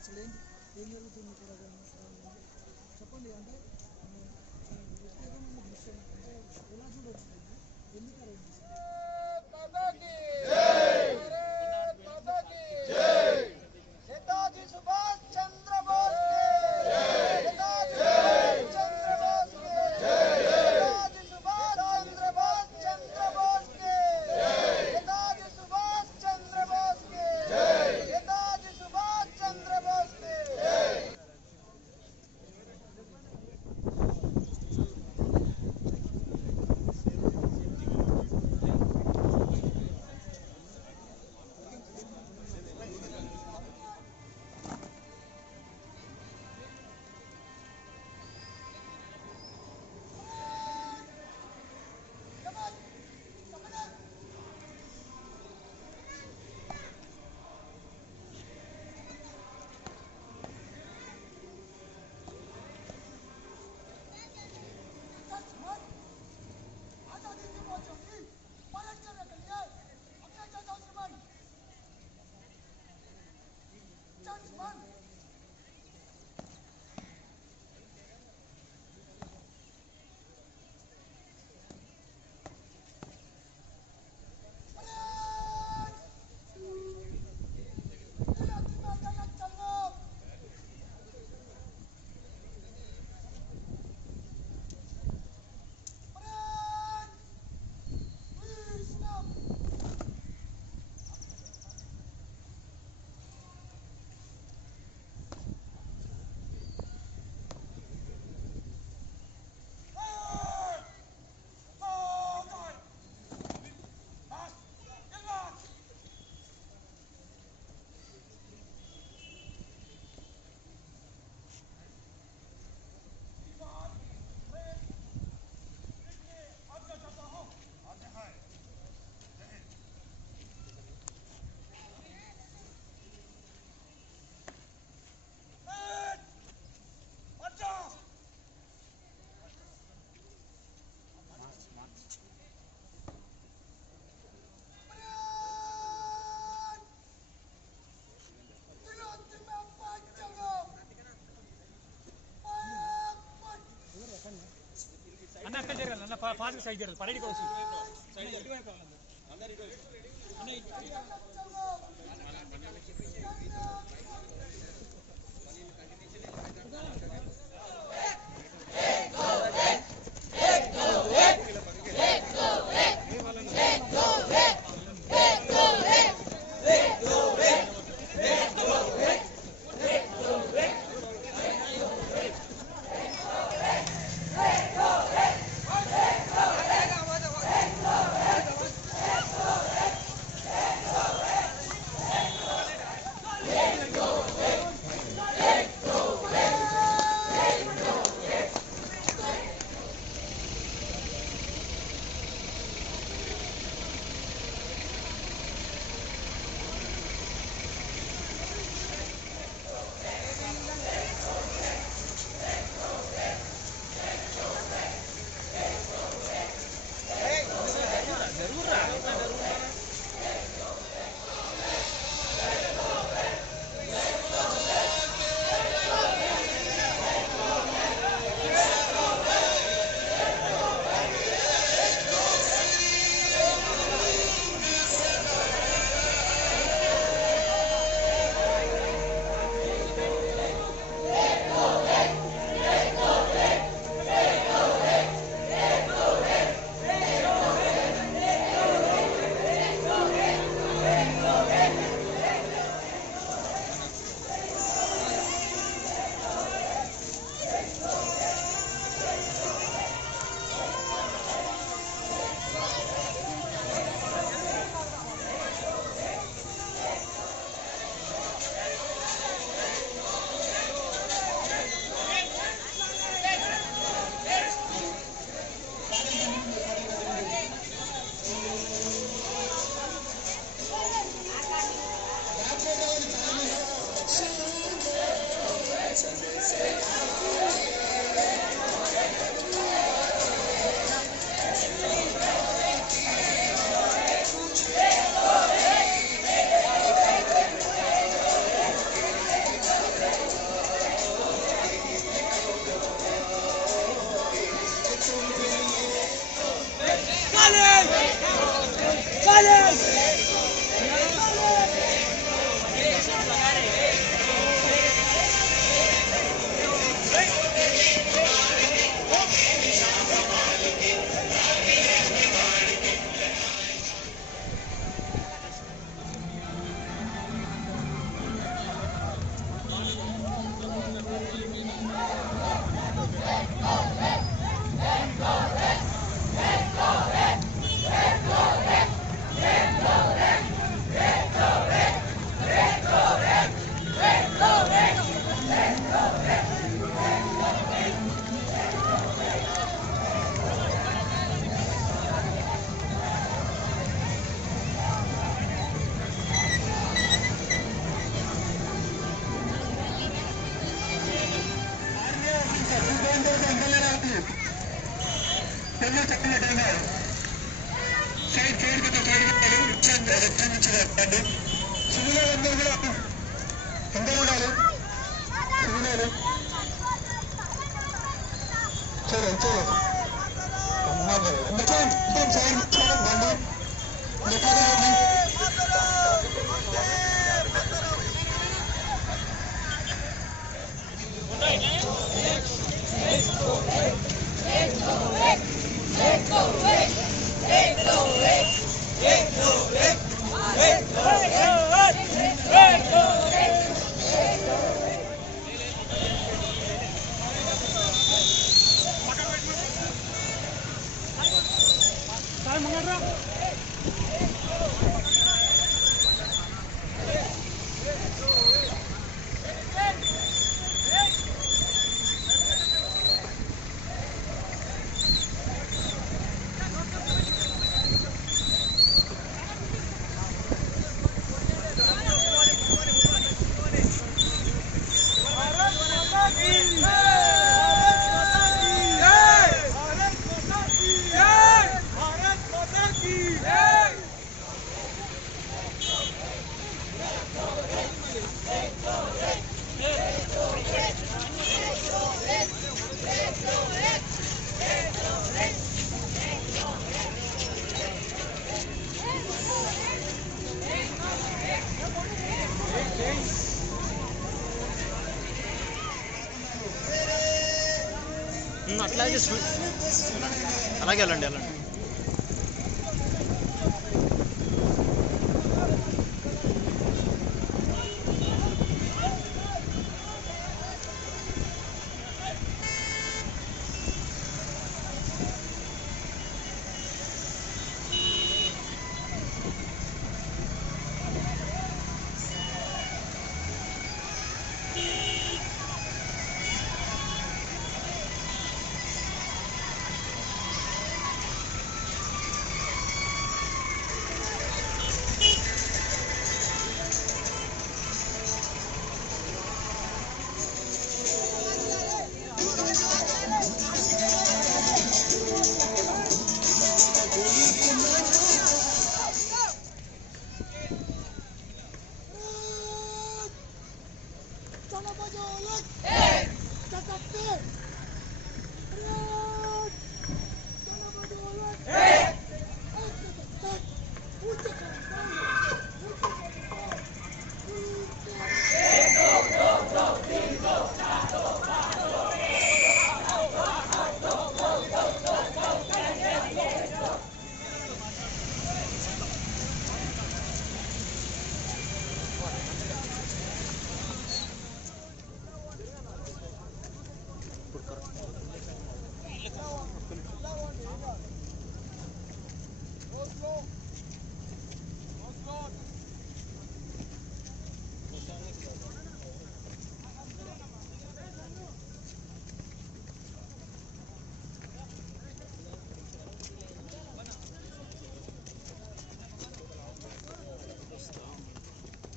అసలు ఏం జరుగుతుంది ఇక్కడ చెప్పండి. అంటే వ్యక్తిగతమైన దృశ్యం అంటే ఎలా చూడవచ్చు, ఎందుకు అరేంజ్ చేశారు? नेताजी सुभाष चंद्र बोस के नेताजी चंद्र बोस के नेताजी सुभाष चंद्र बोस के नेताजी सुभाष चंद्र बोस के नेताजी सुभाष चंद्र बोस के అక్కడ జరగాలి అన్న ఫాస్ట్ సైడ్ జరగాలి పరేడ్ కోసం అట్లాగే అలాగే వెళ్ళండి వెళ్ళండి.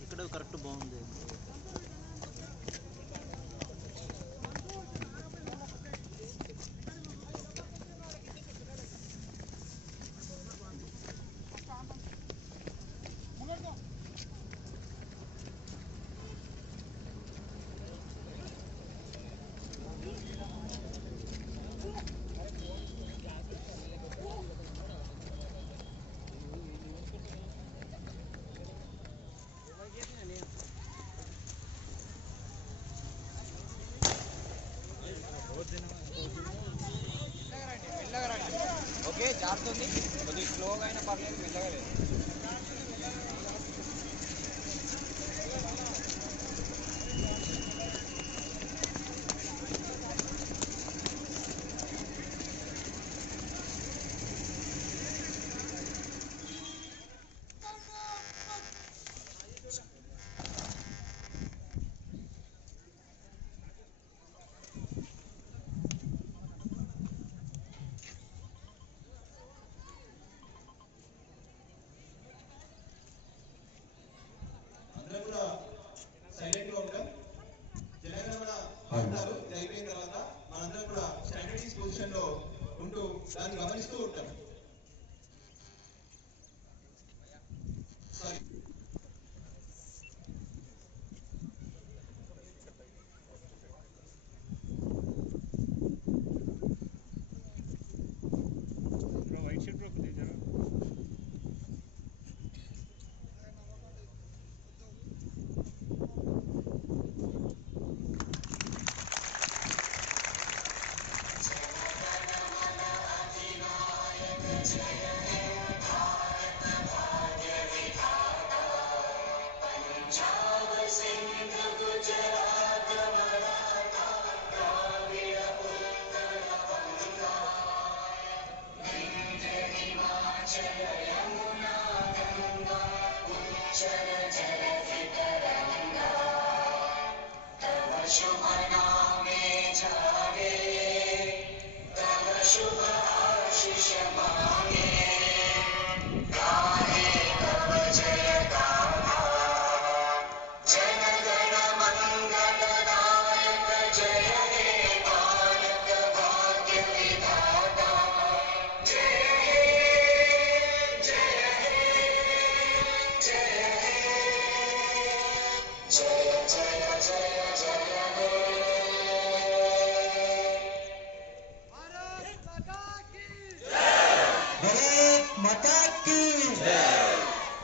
ఇక్కడ కరెక్ట్ బాగుంది. జారుతుంది కొద్దిగా స్లోగా అయినా పర్లేదు మెల్లగా లేదు సైలెంట్ గా ఉంటాం జనగణమన పాఠాలు ఇది అయిపోయిన తర్వాత మనందరం కూడా స్టాండర్డైజ్ పొజిషన్ లో ఉంటూ దాన్ని గమనిస్తూ ఉంటాం వైట్ షర్ట్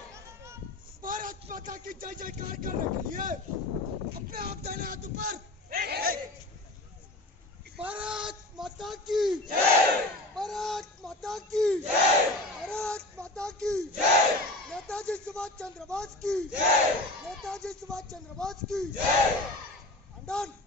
भारत माता की जय जयकार करने के लिए अपने आप दाहिने हाथ ऊपर भारत माता की भारत माता की भारत माता की नेताजी सुभाष चंद्र बोस की नेताजी सुभाष चंद्र बोस की अंडन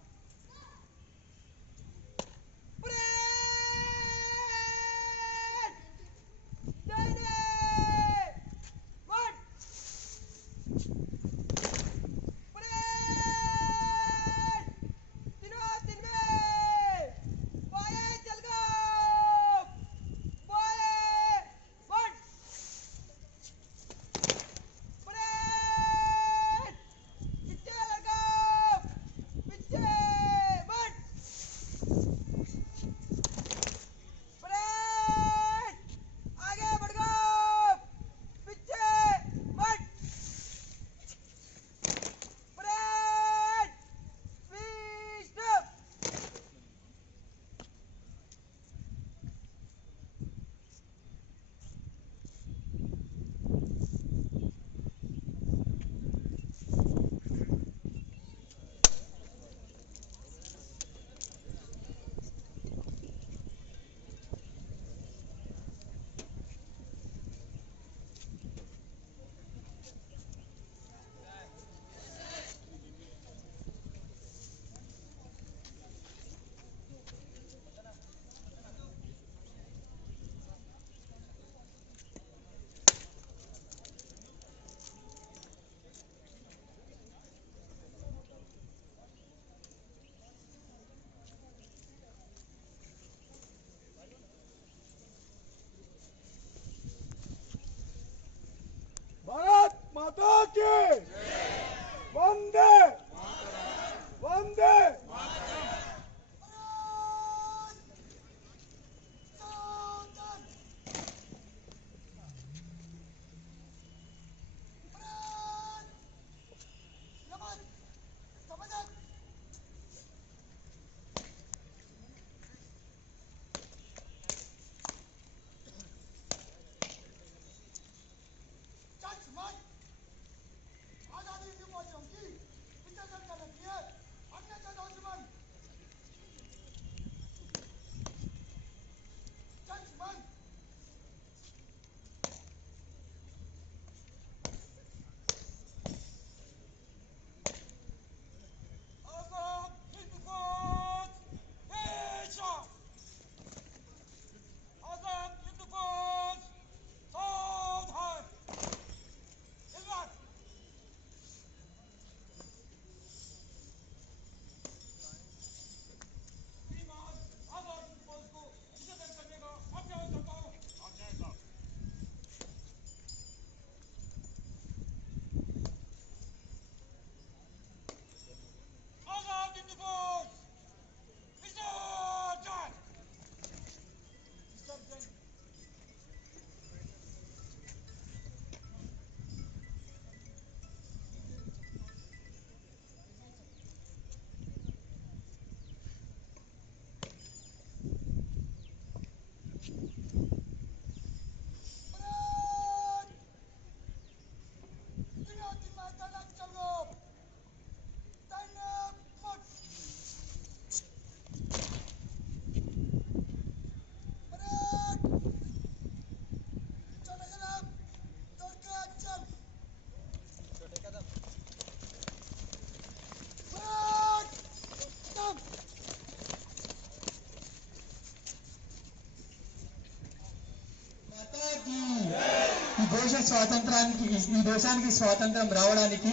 ఈ దేశానికి స్వాతంత్రం రావడానికి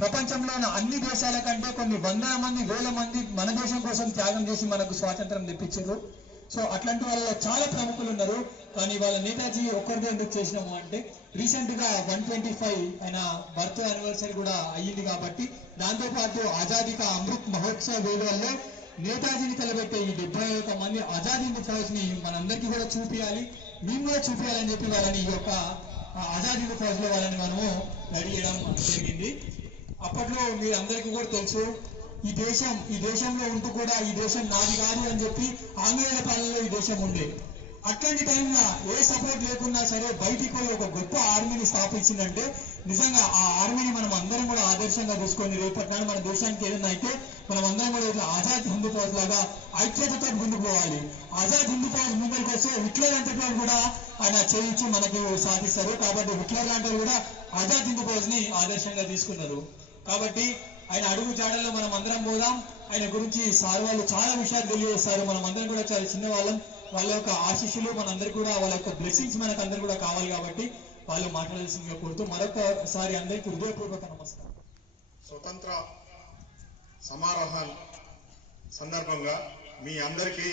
ప్రపంచంలో ఉన్న అన్ని దేశాల కంటే కొన్ని వందల మంది వేల మంది మన దేశం కోసం త్యాగం చేసి మనకు స్వాతంత్రం తెప్పించారు. సో అట్లాంటి వాళ్ళలో చాలా ప్రముఖులు ఉన్నారు. కానీ వాళ్ళ నేతాజీ ఒక్కరిదే ఎందుకు చేసినాము అంటే రీసెంట్ గా 125 ఆయన బర్త్ యానివర్సరీ కూడా అయ్యింది కాబట్టి దాంతో పాటు ఆజాదీ కా అమృత్ మహోత్సవ్ వేడుకల్లో నేతాజీని తలబెట్టే ఈ 71 మంది ఆజాద్ హింద్ ఫౌజ్ ని మనందరికీ కూడా చూపించాలి, మేము కూడా చూపించాలని చెప్పి వాళ్ళని ఈ యొక్క ఆజాద్ హింద్ ఫౌజ్ లో వాళ్ళని మనము రెడీ చేయడం జరిగింది. అప్పట్లో మీరందరికీ కూడా తెలుసు, ఈ దేశంలో ఉంటూ కూడా ఈ దేశం నాది కాదు అని చెప్పి ఆంగ్లేయుల పాలనలో ఈ దేశం ఉండే. అట్లాంటి టైంలో ఏ సపోర్ట్ లేకున్నా సరే బయటికి పోయి ఒక గొప్ప ఆర్మీని స్థాపించిందంటే నిజంగా ఆ ఆర్మీని మనం అందరం కూడా ఆదర్శంగా తీసుకొని రేపటి నాడు మన దేశానికి ఏదైనా అయితే మనం అందరం కూడా ఇట్లా ఆజాద్ హిందూ ఫౌజ్ లాగా ఐక్యతతో ముందుకు పోవాలి. ఆజాద్ హిందూ ఫౌజ్ ముందరికి వస్తే హిట్లర్ అంతటి కూడా ఆయన చేయించి మనకి సాధిస్తారు. కాబట్టి హిట్లర్ లాంటి కూడా ఆజాద్ హిందూ ఫౌజ్ ని ఆదర్శంగా తీసుకున్నారు. కాబట్టి ఆయన అడుగు జాడల్లో మనం అందరం పోదాం. ఆయన గురించి సార్ వాళ్ళు చాలా విషయాలు తెలియజేస్తారు. మనం అందరం కూడా చాలా చిన్న వాళ్ళం. వాళ్ళ యొక్క ఆశీస్సులు మనందరికీ కూడా, వాళ్ళ యొక్క బ్లెస్సింగ్స్ మనకు అందరూ కూడా కావాలి. కాబట్టి వాళ్ళు మాట్లాడాల్సిందిగా కోరుతూ మరొకసారి అందరికీ హృదయపూర్వక నమస్కారం. స్వతంత్ర సమారోహం సందర్భంగా మీ అందరికీ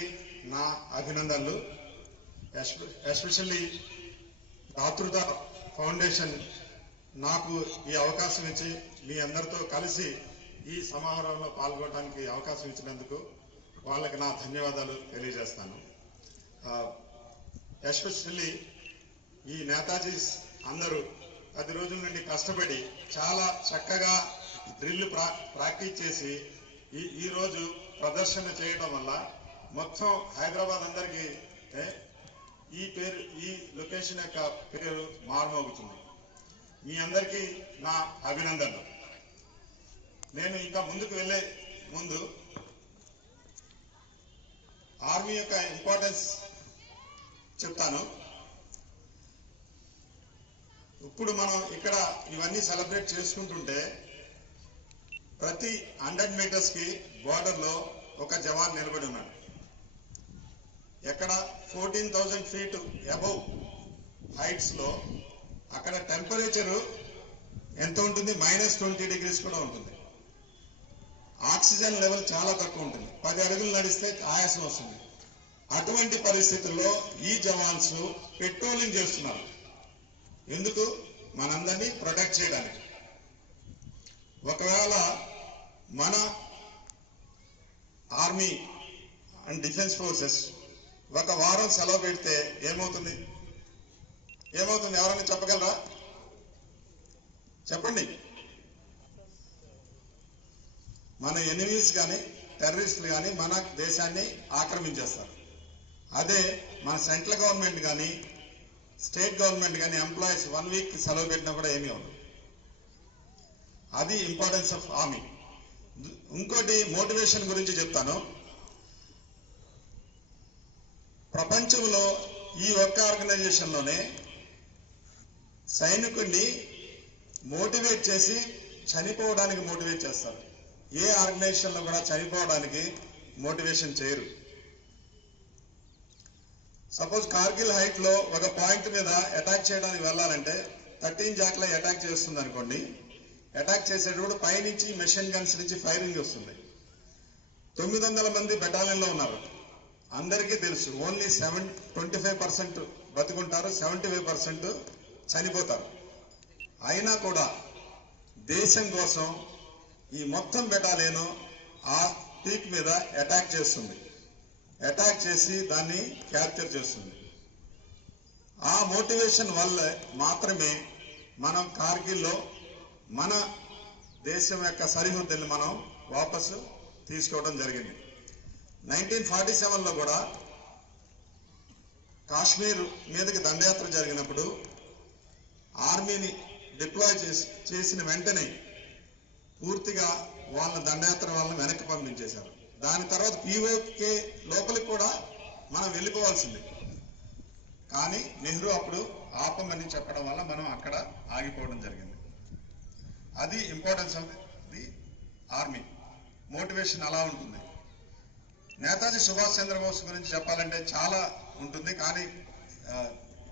నా అభినందనలు. ఎస్పెషల్లీ దాతృత ఫౌండేషన్ నాకు ఈ అవకాశం ఇచ్చి మీ అందరితో కలిసి ఈ సమారోహంలో పాల్గొనడానికి అవకాశం ఇచ్చినందుకు వాళ్ళకి నా ధన్యవాదాలు తెలియజేస్తాను. ఎస్పెషల్లీ ఈ నేతాజీ అందరూ 10 రోజుల నుండి కష్టపడి చాలా చక్కగా డ్రిల్ ప్రాక్టీస్ చేసి ఈ రోజు ప్రదర్శన చేయడం వల్ల మొత్తం హైదరాబాద్ అందరికీ ఈ లొకేషన్ యొక్క పేరు మారుమోగుతుంది. మీ అందరికీ నా అభినందనలు. నేను ఇంకా ముందుకు వెళ్ళే ముందు ఆర్మీ యొక్క ఇంపార్టెన్స్ చెప్తాను. ఇప్పుడు మనం ఇక్కడ ఇవన్నీ సెలబ్రేట్ చేసుకుంటుంటే ప్రతి 100 మీటర్స్ కి బార్డర్ లో ఒక జవాన్ నిలబడి ఉన్నాడు. ఎక్కడ 14,000 ఫీట్ అబౌవ్ హైట్స్ లో అక్కడ టెంపరేచర్ ఎంత ఉంటుంది? -20 degrees కూడా ఉంటుంది. ఆక్సిజన్ లెవెల్ చాలా తక్కువ ఉంటుంది. 10 అడుగులు నడిస్తే ఆయాసం వస్తుంది. అటువంటి పరిస్థితుల్లో ఈ జవాన్స్ పెట్రోలింగ్ చేస్తున్నారు. ఎందుకు? మనందరినీ ప్రొటెక్ట్ చేయడానికి. ఒకవేళ మన ఆర్మీ అండ్ డిఫెన్స్ ఫోర్సెస్ ఒక వారం సెలవు పెడితే ఏమవుతుంది? ఎవరైనా చెప్పగలరా? చెప్పండి. మన ఎనిమీస్ కానీ టెర్రరిస్టులు కానీ మన దేశాన్ని ఆక్రమించేస్తారు. అదే మన సెంట్రల్ గవర్నమెంట్ కానీ స్టేట్ గవర్నమెంట్ కానీ ఎంప్లాయీస్ 1 వీక్ సెలవు పెట్టినా కూడా ఏమీ అవ్వదు. అది ఇంపార్టెన్స్ ఆఫ్ ఆర్మీ. ఇంకోటి మోటివేషన్ గురించి చెప్తాను. ప్రపంచంలో ఈ ఒక్క ఆర్గనైజేషన్లోనే సైనికుడిని మోటివేట్ చేసి చనిపోవడానికి మోటివేట్ చేస్తారు. ఏ ఆర్గనైజేషన్లో కూడా చనిపోవడానికి మోటివేషన్ చేయరు. సపోజ్ కార్గిల్ హైట్ లో ఒక పాయింట్ మీద అటాక్ చేయడానికి వెళ్ళాలంటే 13 జాక్ల అటాక్ చేస్తుంది అనుకోండి. అటాక్ చేసేటప్పుడు పైనుంచి మెషిన్ గన్స్ నుంచి ఫైరింగ్ వస్తుంది. 900 మంది బెటాలియన్ లో ఉన్నారు. అందరికీ తెలుసు ఓన్లీ 25% బతుకుంటారు, 75% చనిపోతారు. అయినా కూడా దేశం కోసం ఈ మొత్తం బెటాలియన్ ఆ పీక్ మీద అటాక్ చేస్తుంది. అటాక్ చేసి దాన్ని క్యాప్చర్ చేస్తుంది. ఆ మోటివేషన్ వల్ల మాత్రమే మనం కార్గిల్లో మన దేశం యొక్క సరిహద్దుల్ని మనం వాపసు తీసుకోవడం జరిగింది. 1947లో కూడా కాశ్మీర్ మీదకి దండయాత్ర జరిగినప్పుడు ఆర్మీని డిప్లాయ్ చేసిన వెంటనే పూర్తిగా వాళ్ళ దండయాత్ర వాళ్ళని వెనక్కి పంపించేశారు. దాని తర్వాత పీఓకే లోపలికి కూడా మనం వెళ్ళిపోవాల్సింది. కానీ నెహ్రూ అప్పుడు ఆపమని చెప్పడం వల్ల మనం అక్కడ ఆగిపోవడం జరిగింది. అది importance of the army. Motivation అలా ఉంటుంది. నేతాజీ సుభాష్ చంద్రబోస్ గురించి చెప్పాలంటే చాలా ఉంటుంది, కానీ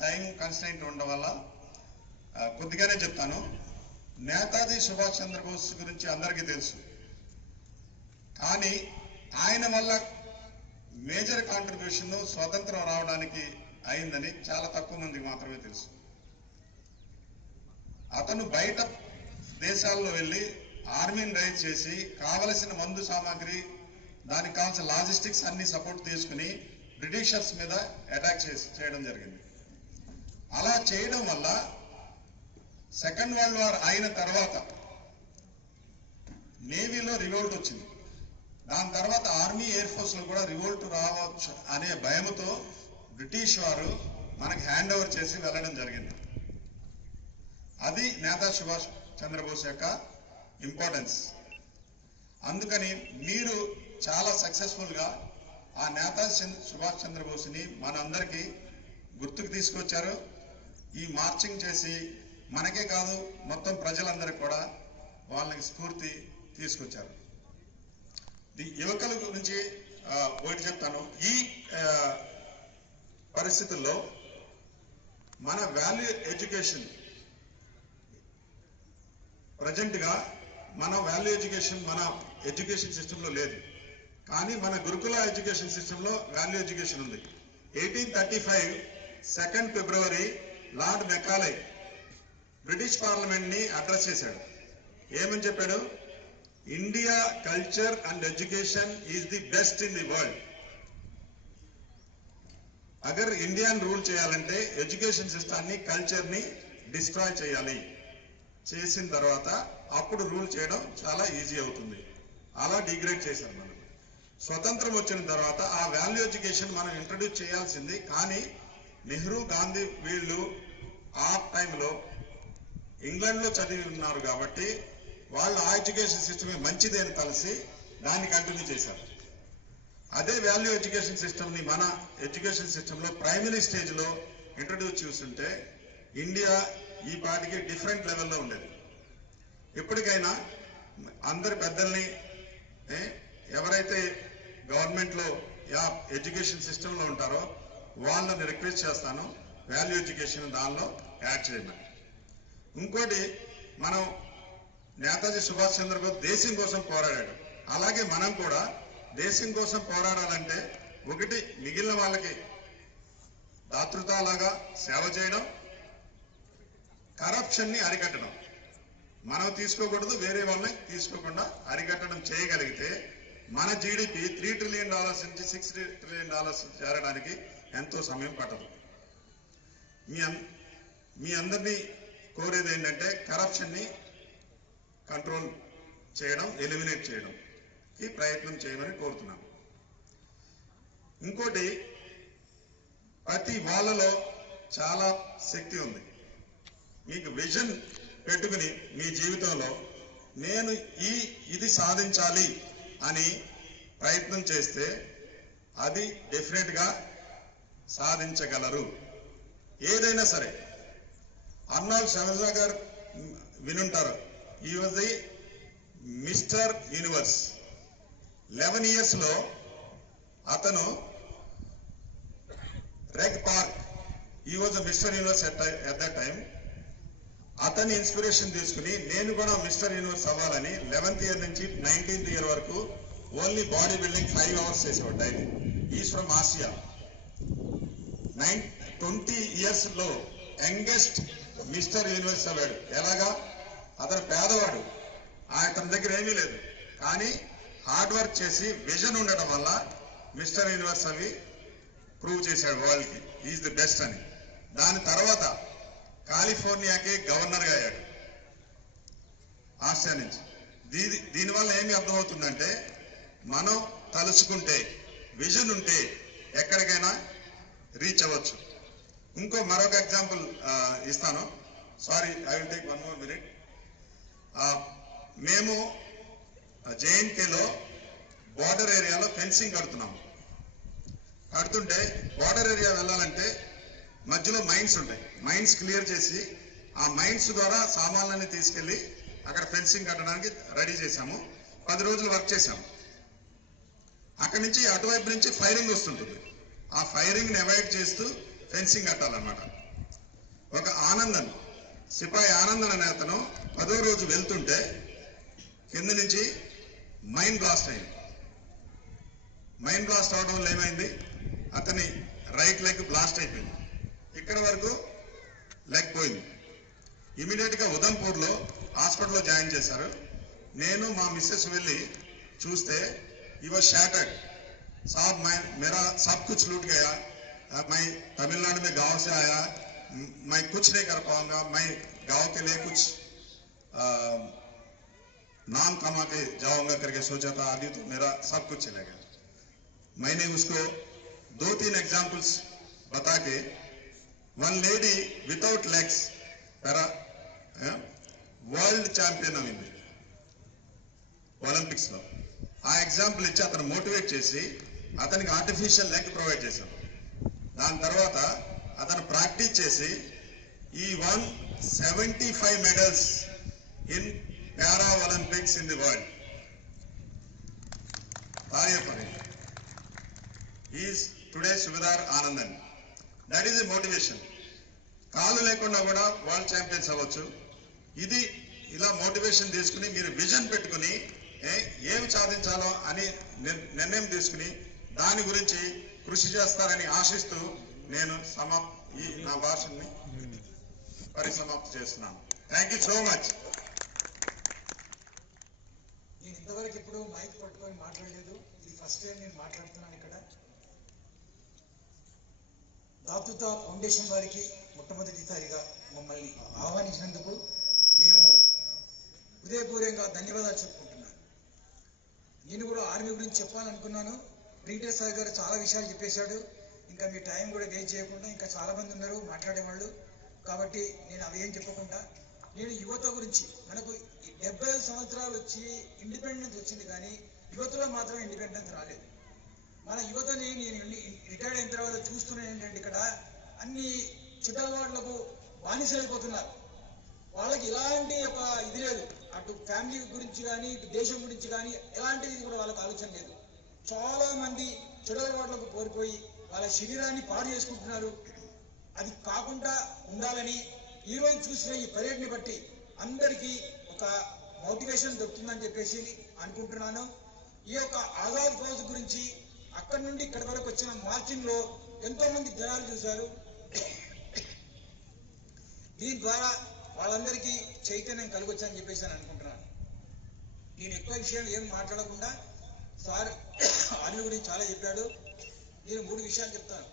టైం కన్స్ట్రెయింట్ ఉండడం వల్ల కొద్దిగానే చెప్తాను. నేతాజీ సుభాష్ చంద్రబోస్ గురించి అందరికీ తెలుసు, కానీ ఆయన వల్ల మేజర్ కాంట్రిబ్యూషన్ స్వతంత్రం రావడానికి అయిందని చాలా తక్కువ మందికి మాత్రమే తెలుసు. అతను బయట దేశాల్లో వెళ్ళి ఆర్మీని రైజ్ చేసి కావలసిన మందు సామాగ్రి, దానికి కావాల్సిన లాజిస్టిక్స్ అన్ని సపోర్ట్ తీసుకుని బ్రిటిషర్స్ మీద అటాక్ చేయడం జరిగింది. అలా చేయడం వల్ల సెకండ్ వరల్డ్ వార్ అయిన తర్వాత నేవీలో రివోల్ట్ వచ్చింది. దాని తర్వాత ఆర్మీ ఎయిర్ ఫోర్స్ లో కూడా రివోల్ట్ రావచ్చు అనే భయంతో బ్రిటిష్ వారు మనకి హ్యాండ్ ఓవర్ చేసి వెళ్ళడం జరిగింది. అది నేతాజీ సుభాష్ చంద్రబోస్ యొక్క ఇంపార్టెన్స్. అందుకని మీరు చాలా సక్సెస్ఫుల్ గా ఆ నేతాజీ సుభాష్ చంద్రబోస్ని మనందరికీ గుర్తుకు తీసుకొచ్చారు. ఈ మార్చింగ్ చేసి మనకే కాదు మొత్తం ప్రజలందరికీ కూడా వాళ్ళకి స్ఫూర్తి తీసుకొచ్చారు. యువకుల గురించి ఒకటి చెప్తాను. ఈ పరిస్థితుల్లో మన వాల్యూ ఎడ్యుకేషన్ ప్రజెంట్ గా మన వాల్యూ ఎడ్యుకేషన్ మన ఎడ్యుకేషన్ సిస్టంలో లేదు, కానీ మన గురుకుల ఎడ్యుకేషన్ సిస్టంలో వాల్యూ ఎడ్యుకేషన్ ఉంది. 1835 2 ఫిబ్రవరి లార్డ్ మెకాలే బ్రిటిష్ పార్లమెంట్ ని అడ్రస్ చేశాడు. ఏమని చెప్పాడు? India culture and education is the best in the world. Agar ఇండియాని రూల్ చేయాలంటే ఎడ్యుకేషన్ సిస్టాన్ని, కల్చర్ ని డిస్ట్రాయ్ చేయాలి. చేసిన తర్వాత అప్పుడు రూల్ చేయడం చాలా ఈజీ అవుతుంది. అలా డిగ్రేడ్ చేశారు. మనం స్వతంత్రం వచ్చిన తర్వాత ఆ వాల్యూ ఎడ్యుకేషన్ మనం ఇంట్రడ్యూస్ చేయాల్సింది, కానీ నెహ్రూ, గాంధీ వీళ్ళు ఆ టైంలో ఇంగ్లాండ్ లో చదివి ఉన్నారు కాబట్టి వాళ్ళు ఆ ఎడ్యుకేషన్ సిస్టమే మంచిది అని కలిసి దాన్ని కంటిన్యూ చేశారు. అదే వాల్యూ ఎడ్యుకేషన్ సిస్టమ్ ని మన ఎడ్యుకేషన్ సిస్టమ్ లో ప్రైమరీ స్టేజ్ లో ఇంట్రడ్యూస్ చేస్తుంటే ఇండియా ఈ పాటికి డిఫరెంట్ లెవెల్లో ఉండేది. ఇప్పటికైనా అందరి పెద్దల్ని, ఎవరైతే గవర్నమెంట్ లో ఎడ్యుకేషన్ సిస్టమ్ లో ఉంటారో వాళ్ళని రిక్వెస్ట్ చేస్తాను, వాల్యూ ఎడ్యుకేషన్ దానిలో యాడ్ చేయమని. ఇంకోటి, మనం నేతాజీ సుభాష్ చంద్రబోస్ దేశం కోసం పోరాడాడు. అలాగే మనం కూడా దేశం కోసం పోరాడాలంటే ఒకటి, మిగిలిన వాళ్ళకి దాతృతలాగా సేవ చేయడం, కరప్షన్ ని అరికట్టడం. మనం తీసుకోకూడదు, వేరే వాళ్ళని తీసుకోకుండా అరికట్టడం చేయగలిగితే మన జీడిపి $3 ట్రిలియన్ నుంచి $6 ట్రిలియన్ చేరడానికి ఎంతో సమయం పట్టదు. మీ అందరినీ కోరేది ఏంటంటే కరప్షన్ ని కంట్రోల్ చేయడం, ఎలిమినేట్ చేయడం ఈ ప్రయత్నం చేయమని కోరుతున్నాను. ఇంకోటి, ప్రతి వాళ్ళలో చాలా శక్తి ఉంది. మీకు విజన్ పెట్టుకుని మీ జీవితంలో నేను ఇది సాధించాలి అని ప్రయత్నం చేస్తే అది డెఫినెట్ గా సాధించగలరు. ఏదైనా సరే. అర్నాల్డ్ షవార్జ్నెగ్గర్ వినుంటారు. ఈ was the mister universe. 11 years లో అతను రెగ్ పార్క్, ఈ was mister universe at that time. అతని ఇన్స్పిరేషన్ తీసుకుని నేను కూడా మిస్టర్ యూనివర్స్ అవ్వాలని 11th year నుంచి 19th year వరకు ఓన్లీ బాడీ బిల్డింగ్ 5 hours చేసేవాడు daily. Is from Asia. 20 years లో యంగెస్ట్ మిస్టర్ యూనివర్స్ అవ్వాడు. ఎలాగా? అతను పేదవాడు, అతని దగ్గర ఏమీ లేదు, కానీ హార్డ్ వర్క్ చేసి విజన్ ఉండటం వల్ల మిస్టర్ యూనివర్స్ అవి ప్రూవ్ చేశాడు వరల్డ్ కి ఈజ్ ది బెస్ట్ అని. దాని తర్వాత కాలిఫోర్నియాకి గవర్నర్ గా అయ్యాడు ఆసియా నుంచి. దీనివల్ల ఏమి అర్థమవుతుందంటే, మనం తలుచుకుంటే, విజన్ ఉంటే ఎక్కడికైనా రీచ్ అవ్వచ్చు. మరొక ఎగ్జాంపుల్ ఇస్తాను. Sorry, I will take 1 more minute. మేము జేఎన్కేలో బార్డర్ ఏరియాలో ఫెన్సింగ్ కడుతున్నాము. కడుతుంటే బార్డర్ ఏరియా వెళ్ళాలంటే మధ్యలో మైన్స్ ఉంటాయి. మైన్స్ క్లియర్ చేసి ఆ మైన్స్ ద్వారా సామాన్లన్నీ తీసుకెళ్లి అక్కడ ఫెన్సింగ్ కట్టడానికి రెడీ చేశాము. 10 రోజులు వర్క్ చేశాము. అక్కడి నుంచి అటువైపు నుంచి ఫైరింగ్ వస్తుంటుంది. ఆ ఫైరింగ్ ని అవాయిడ్ చేస్తూ ఫెన్సింగ్ కట్టాలన్నమాట. ఒక ఆనందన్, సిపాయి ఆనందన్ అనే అతను 10వ రోజు వెళ్తుంటే కింద నుంచి మైన్ బ్లాస్ట్ అయింది. మైన్ బ్లాస్ట్ అవడం వల్ల ఏమైంది, అతని రైట్ లెగ్ బ్లాస్ట్ అయిపోయింది. ఇక్కడ వరకు లెగ్ పోయింది. ఇమీడియట్ గా ఉదంపూర్ లో హాస్పిటల్లో జాయిన్ చేశారు. నేను మా మిస్సెస్ వెళ్ళి చూస్తే he was shattered. साहब मेरा सब कुछ लूट गया, मैं तमिलनाडु में गांव से आया, मैं कुछ नहीं कर पाऊंगा, मैं गांव के लिए कुछ नाम कमा के जाऊंगा करके सोचा था, अभी तो मेरा सब कुछ चला गया. मैंने उसको 2-3 एग्जाम्पल्स बता के, one lady without legs para world champion అయింది ఒలింపిక్స్ లో. ఆ ఎగ్జాంపుల్ ఇచ్చి అతను మోటివేట్ చేసి అతనికి ఆర్టిఫిషియల్ లెగ్ ప్రొవైడ్ చేశాం. దాని తర్వాత అతను ప్రాక్టీస్ చేసి ఈ one 75 medals in para Olympics in the world. Is today subedar Anandan. That is a motivation. కాలు లేకుండా కూడా వరల్డ్ ఛాంపియన్స్ అవ్వచ్చు. ఇది ఇలా మోటివేషన్ తీసుకుని మీరు విజన్ పెట్టుకుని ఏమి సాధించాలో అని నిర్ణయం తీసుకుని దాని గురించి కృషి చేస్తారని ఆశిస్తూ నేను నా భాషని పరిసమాప్తి చేస్తున్నాను. Thank you so much. నేను ఇంతవరకు ఇప్పుడు మైక్ పట్టుకొని మాట్లాడలేదు. ఇది ఫస్ట్ టైం నేను మాట్లాడుతున్నాను ఇక్కడ. దాతృత్వ ఫౌండేషన్ వారికి మొట్టమొదటిసారిగా మమ్మల్ని ఆహ్వానించినందుకు మేము హృదయపూర్వకంగా ధన్యవాదాలు చెప్పుకుంటున్నాను. నేను కూడా ఆర్మీ గురించి చెప్పాలనుకున్నాను. బ్రిగేడియర్ సార్ గారు చాలా విషయాలు చెప్పేశాడు. ఇంకా మీ టైం కూడా వేస్ట్ చేయకుండా ఇంకా చాలా మంది ఉన్నారు మాట్లాడేవాళ్ళు, కాబట్టి నేను అవి ఏం చెప్పకుండా నేను యువత గురించి, మనకు 75 సంవత్సరాలు వచ్చి ఇండిపెండెన్స్ వచ్చింది, కానీ యువతలో మాత్రం ఇండిపెండెన్స్ రాలేదు. మన యువతని నేను రిటైర్డ్ అయిన తర్వాత చూస్తున్నాను ఏంటంటే ఇక్కడ అన్ని చుట్టవాళ్లకు బానిసైపోతున్నారు. వాళ్ళకి ఎలాంటి ఒక ఇది లేదు, అటు ఫ్యామిలీ గురించి కానీ ఇటు దేశం గురించి కానీ ఎలాంటిది కూడా వాళ్ళకి ఆలోచన లేదు. చాలా మంది చెడలవాట్లకు కోల్పోయి వాళ్ళ శరీరాన్ని పాడు చేసుకుంటున్నారు. అది కాకుండా ఉండాలని ఈరోజు చూసిన ఈ పరేడ్ని బట్టి అందరికీ ఒక మోటివేషన్ దొరుకుతుందని చెప్పేసి అనుకుంటున్నాను. ఈ యొక్క ఆజాద్ ఫౌజ్ గురించి అక్కడి నుండి ఇక్కడి వరకు వచ్చిన మార్చింగ్ లో ఎంతో మంది జనాలు చూశారు. దీని ద్వారా వాళ్ళందరికీ చైతన్యం కలగొచ్చని చెప్పేసి అని అనుకుంటున్నాను. నేను ఎక్కువ విషయాలు ఏం మాట్లాడకుండా సార్ ఆర్మీ గురించి చాలా చెప్పాడు. నేను 3 విషయాలు చెప్తాను.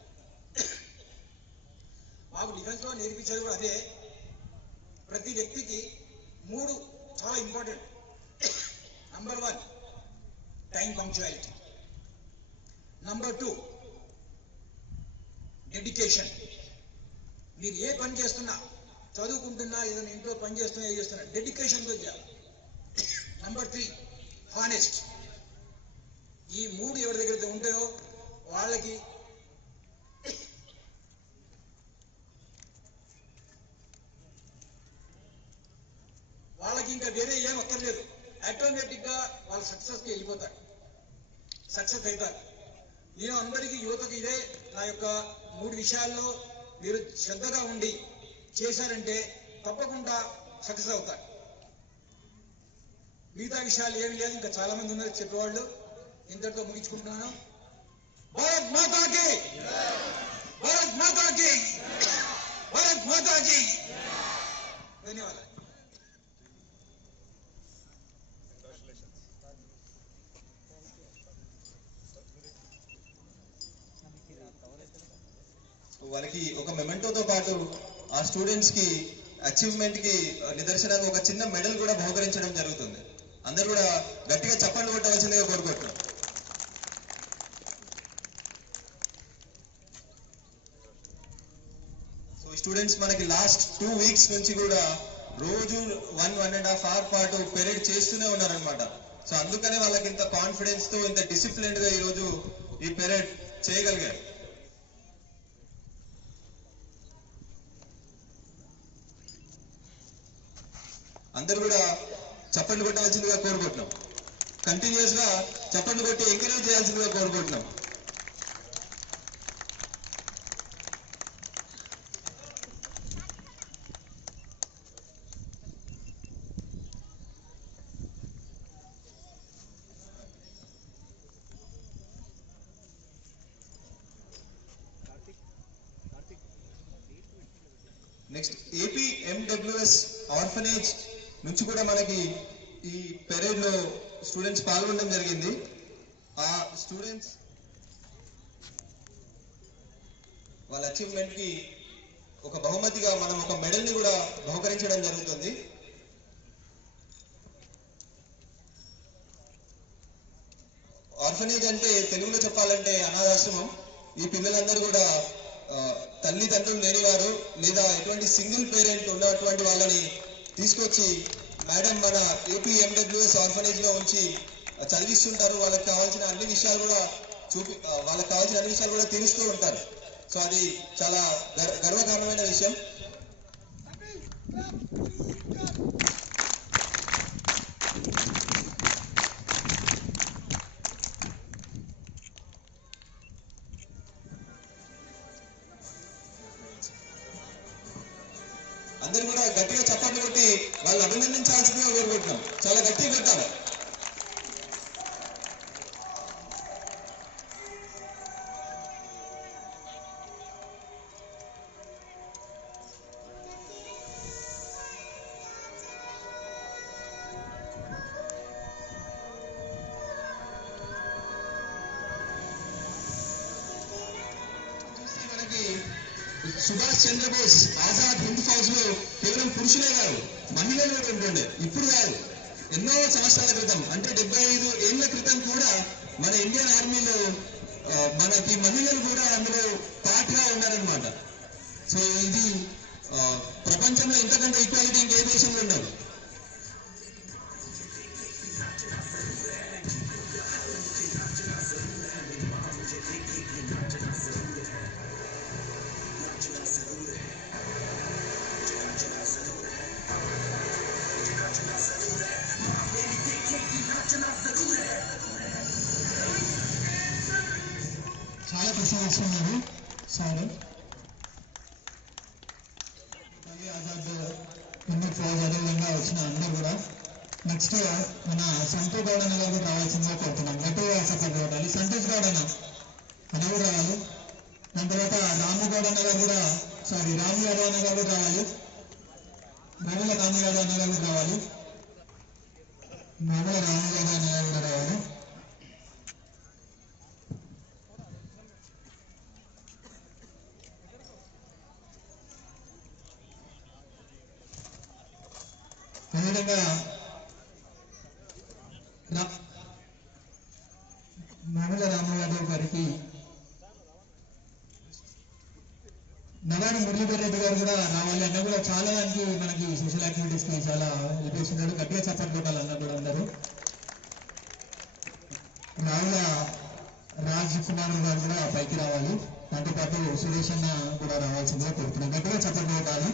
మాకు డిఫెన్స్ లో నేర్పించేది కూడా అదే. ప్రతి వ్యక్తికి 3 చాలా important. Number 1 time punctuality. Number 2 dedication. మీరు ఏ పని చేస్తున్నా, చదువుకుంటున్నా, ఏదైనా ఇంట్లో పని చేస్తున్నా, ఏం చేస్తున్నా డెడికేషన్తో చేయాలి. Number 3 honest. ఈ 3 ఎవరి దగ్గర ఉంటాయో వాళ్ళకి ఇంకా వేరే ఏం అక్కర్లేదు. ఆటోమేటిక్ గా వాళ్ళు సక్సెస్కి వెళ్ళిపోతారు, సక్సెస్ అవుతారు. నేను అందరికీ యువతకు ఇదే నా యొక్క 3 విషయాల్లో మీరు శ్రద్ధగా ఉండి చేశారంటే తప్పకుండా సక్సెస్ అవుతారు. మిగతా విషయాలు ఏమి లేదు, ఇంకా చాలా మంది ఉన్నారు చెప్పేవాళ్ళు. ఇంతటితో ముగించుకుంటున్నాను. భారత్ మాతాకి, భారత్ మాతాకి, భారత్ మాతాకి. ధన్యవాదాలు. వాళ్ళకి ఒక మెమెంటోతో పాటు ఆ స్టూడెంట్స్ కి అచీవ్మెంట్ కి నిదర్శనంగా ఒక చిన్న మెడల్ కూడా బహుకరించడం జరుగుతుంది. అందరూ కూడా గట్టిగా చప్పట్లు కొట్టవలసిందిగా కోరుకుంటున్నాం. స్టూడెంట్స్ మనకి లాస్ట్ 2 వీక్స్ నుంచి కూడా రోజు 1.5 అవర్ పాటు పెరేడ్ చేస్తూనే ఉన్నారనమాట. సో అందుకనే వాళ్ళకి ఇంత కాన్ఫిడెన్స్ తో ఇంత డిసిప్లిన్డ్ గా ఈరోజు ఈ పెరేడ్ చేయగలిగారు. అందరూ కూడా చప్పట్లు కొట్టవలసిందిగా కోరుకుంటున్నాం. కంటిన్యూస్ గా చప్పట్లు కొట్టి ఎంకరేజ్ చేయాల్సిందిగా కోరుకుంటున్నాం. నెక్స్ట్ ఏపీ ఎండబ్ల్యూఎస్ ఆర్ఫనేజ్ నుంచి కూడా మనకి ఈ పెరేడ్ లో స్టూడెంట్స్ పాల్గొనడం జరిగింది. ఆ స్టూడెంట్స్ వాళ్ళ అచీవ్మెంట్ కి ఒక బహుమతిగా మనం ఒక మెడల్ ని కూడా బహుకరించడం జరుగుతుంది. ఆర్ఫనేజ్ అంటే తెలుగులో చెప్పాలంటే అనాథాశ్రమం. ఈ పిల్లలందరూ కూడా తల్లిదండ్రులు లేనివారు లేదా ఎటువంటి సింగిల్ పేరెంట్ ఉన్నటువంటి వాళ్ళని తీసుకొచ్చి మేడం మన ఏపీ ఎండబ్ల్యూఎస్ ఆర్ఫనేజ్ లో ఉంచి చదివిస్తుంటారు. వాళ్ళకి కావాల్సిన అన్ని విషయాలు కూడా తెలుస్తూ ఉంటారు. సో అది చాలా గర్వకారణమైన విషయం. అందరూ కూడా గట్టిగా చప్పట్లు కొట్టి వాళ్ళు అభినందించాల్సిందిగా కోరుకుంటున్నాం. చాలా గట్టిగా పెట్టాలి. సుభాష్ చంద్రబోస్ ఆజాద్ హింద్ ఫౌజ్ లో కేవలం పురుషులే కాదు మహిళలు కూడా ఉంటుండే. ఇప్పుడు కాదు, ఎన్నో సంవత్సరాల క్రితం అంటే 75 ఏళ్ల క్రితం కూడా మన ఇండియన్ ఆర్మీలో మనకి మహిళలు కూడా అందులో పార్ట్ గా ఉన్నారనమాట. సో ఇది ప్రపంచంలో ఇంతకంటే ఈక్వాలిటీ ఇంకే దేశంలో ఉండదు. చాలా ప్రశంసిస్తున్నారు సార్. ఆజాద్ హింద్ ఫౌజ్ అదేవిధంగా వచ్చిన అందరూ కూడా. నెక్స్ట్ మన సంతోష్ గౌడ్ అన్న గారు రావాల్సిందిగా కోరుతున్నాం. గట్టిగా సపోర్ట్ కొట్టాలి. సంతోష్ గౌడ్ అన్న కూడా రావాలి. దాని తర్వాత రాము యాదవ్ అన్న గారు కూడా రావాలి. మహిళ రాము యాదవ్ అన్న గారు కూడా రావాలి. అదేవిధంగా మహిళ రాము యాదవ్ గారికి నవారి మురళీధర్ రెడ్డి గారు కూడా రావాలి. అన్న కూడా చాలా దానికి మనకి సోషల్ యాక్టివిటీస్ కి చాలా చేస్తున్నాడు. గట్టిగా సపోర్ట్ కొట్టాలి అన్న కూడా అందరూ. రావుల రాజ్ కుమార్ గారు కూడా పైకి రావాలి. దాంతో పాటు సురేష్ అన్న కూడా రావాల్సిందిగా కోరుతున్నాం. గట్టిగా సపోర్ట్ కొట్టాలి.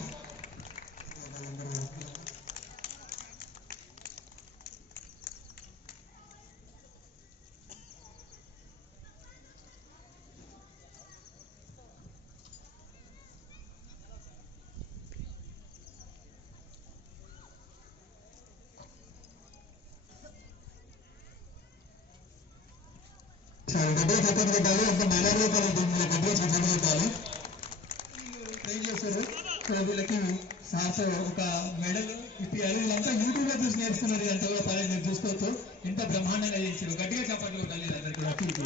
గడ్డగా సపోర్ట్ పెట్టాలి. ఇంకా మెడల్ గడ్డగా సపోర్ట్ పెట్టాలి. ట్రై చేశారు. వీళ్ళకి సార్స్ ఒక మెడల్ ఇప్పించాలి. వీళ్ళంతా యూట్యూబ్ లో చూసి నేర్చుకున్నారు. అంత కూడా పర్లేదు, మీరు చూసుకోవచ్చు. ఎంత బ్రహ్మాండంగా చేశారు. గట్టిగా సపోర్ట్ పెట్టాలి అందరికీ అఖిల్కి.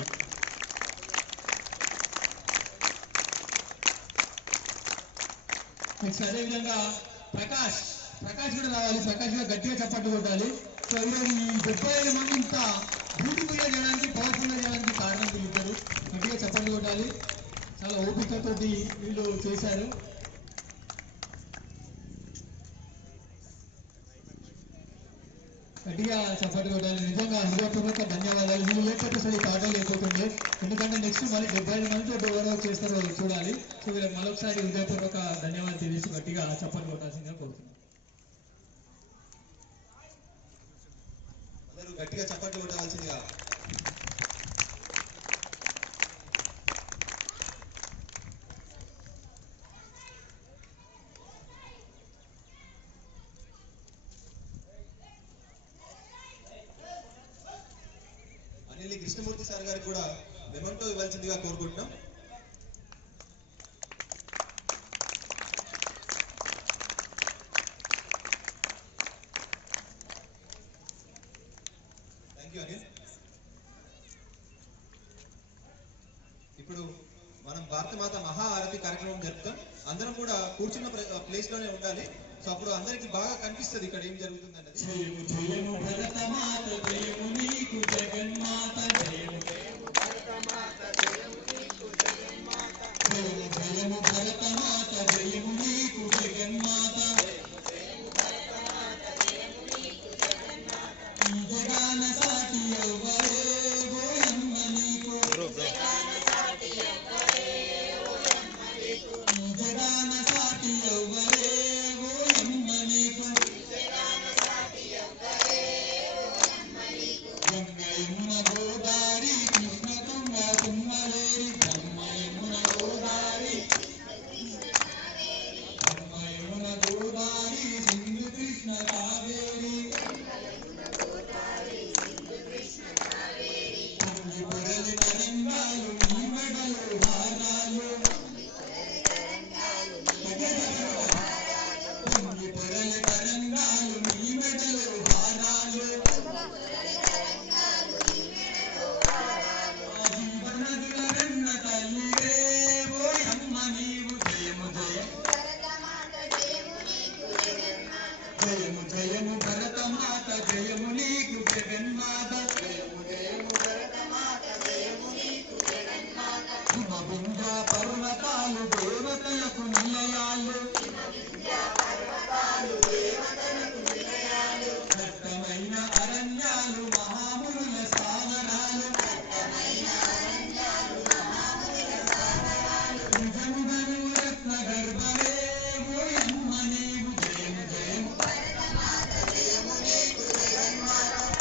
నెక్స్ట్ అదేవిధంగా ప్రకాష్ కూడా రావాలి. ప్రకాష్ కూడా గట్టిగా చప్పట్లు కొట్టాలి. సో ఈరోజు ఈ 75 మంది ఇంత బ్యూటిఫుల్ గా చేయడానికి, పవర్ఫుల్ గా చేయడానికి కారణం వీళ్ళిద్దరు. గట్టిగా చప్పట్లు కొట్టాలి. చాలా ఓపికతోటి వీళ్ళు చేశారు. గట్టిగా సపోర్ట్ కొట్టాలి. నిజంగా హృదయపూర్వక ధన్యవాదాలు. వీళ్ళు లేకపోతే అసలు ఈ పాటలు లేకపోతుండే. ఎందుకంటే నెక్స్ట్ మళ్ళీ 75 మందితో ఎవరో చేస్తారో చూడాలి. సో వీళ్ళకి మరొకసారి హృదయపూర్వక ధన్యవాదాలు తెలిసి గట్టిగా సపోర్ట్ కొట్టాల్సిందిగా కోరుతున్నాను. అందరూ గట్టిగా చప్పట్లు కొట్టాల్సిందిగా. అనిల్ కృష్ణమూర్తి సార్ గారికి కూడా మెమంటో ఇవ్వాల్సిందిగా కోరుకుంటున్నాం. Thank you Anil. ఇప్పుడు మనం భారతమాత మహా ఆరతి కార్యక్రమం జరుపుతాం. అందరం కూడా కూర్చున్న ప్లేస్ లోనే ఉండాలి. సో అప్పుడు అందరికి బాగా కనిపిస్తుంది ఇక్కడ ఏం జరుగుతుంది అన్నది. జయము జయము భరతమాత జయము నీకు జగన్మాత జయము జయము భరతమాత జయము నీకు జగన్మాత జయము జయము భరతమాత జయము నీకు జగన్మాత జయము భరతమాత జయము నీకు జగన్మాత ఈ జగాన సాటి ఎవ్వరే ఓయమ్మ నీకు జగాన సాటి ఎవ్వరే ఓయమ్మ నీకు ఈ జగాన సాటి ఎవ్వరే ఓయమ్మ నీకు జగాన సాటి ఎవ్వరే ఓయమ్మ నీకు గంగయమున గోదారి కృష్ణ తుంగ తుమ్మలేరి బ్రహ్మయమున గోదారి బ్రహ్మయమున గోదారి సింధు కృష్ణ కావేరి పొంగి పొరలి తరంగాలు నీ మెడలు హారాలు పొంగి పొరలి తరంగాలు నీ మెడలు హారాలు జీవనదుల వెన్న తల్లివే ఓయమ్మ నీవు జయము జయము జయము భరతమాత జయము నీకు జగన్మాత జయము జయము భరతమాత జయము నీకు జగన్మాత హిమ వింధ్య పర్వతాలు దేవతలకు నిలయాలు దట్టమైన అరణ్యాలు మహామునుల స్థావరాలు నిజముగను రత్న గర్భమే ఓయమ్మ నీవు జయము జయము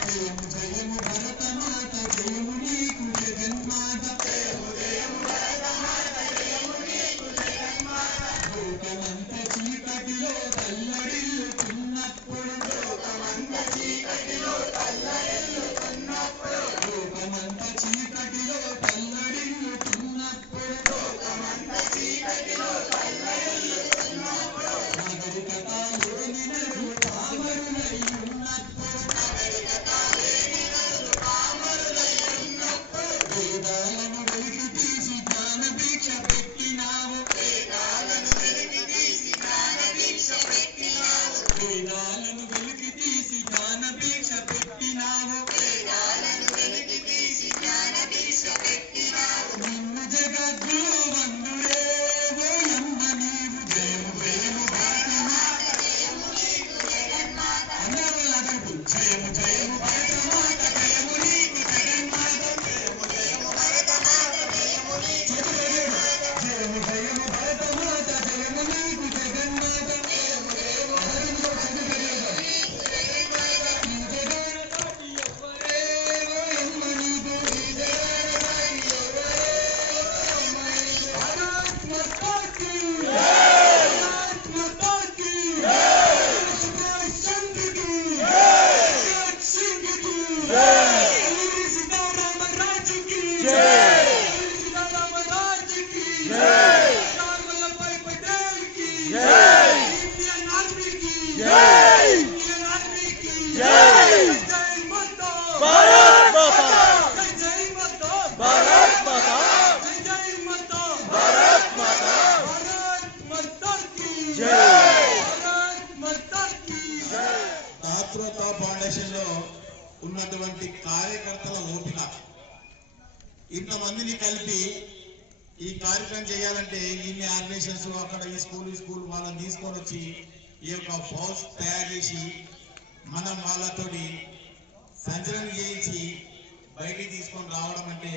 జయము జయము భరతమాత జయము నీకు జగన్మాత లోకమంత చీకటిలో తల్లడిల్లుతున్నప్పుడు లోకమంత చీకటిలో తల్లడిల్లుతున్నప్పుడు నాగరికత లేని నరులు పామరులై ఉన్నప్పుడు వేదాలను వెలికి తీసి జ్ఞాన భిక్ష పెట్టినావు వేదాలను వెలికి తీసి జ్ఞాన భిక్ష పెట్టినావు నిన్ను జగద్గురు వందుడే ఓయమ్మ నీవు జయము జయము భరతమాత జయము నీకు జగన్మాత అందరూ అడుగు జయము జయము భరతమాత జయము నీకు జగన్మాత జయము జయము భరతమాత జయము నీకు జగన్మాత జయము జయము భరతమాత జయము నీకు జగన్మాత జయము జయము భరతమాత జయము నీకు జగన్మాత ఈ జగన్ సాటి ఎవ్వరే ఓయమ్మ నీకు ఈ జగన్ సాటి ఎవ్వరే ఓయమ్మ నీకు భారత్ మాతా కీ భారత్ మాతా కీ సుభాష్ చంద్ర కీ భగత్ సింగ్ కీ అల్లూరి సీతారామరాజు కీ అల్లూరి సీతారామరాజు కీ సర్దార్ వల్లభాయ్ పటేల్ కీ ఇండియన్ ఆర్మీ కీ ఇండియన్ ఆర్మీ కీ జై మాతా భారత్ మాతా జై మాతా భారత్ మాతా జై మాతా భారత్ మాతా భారత్ మాతా కీ భారత్ మాతా కీ దాతృత్వ ఫౌండేషన్ లో ఉన్నటువంటి కార్యకర్తల ఓపిక ఇంతమందిని కలిపి ఈ కార్యక్రమం చేయాలంటే ఇన్ని ఆర్గనైజేషన్స్ అక్కడ ఈ స్కూల్ వాళ్ళని తీసుకొని వచ్చి ఈ యొక్క ఫౌజ్ తయారు చేసి మనం వాళ్ళతోటి సంచలనం చేయించి బయటికి తీసుకొని రావడం అంటే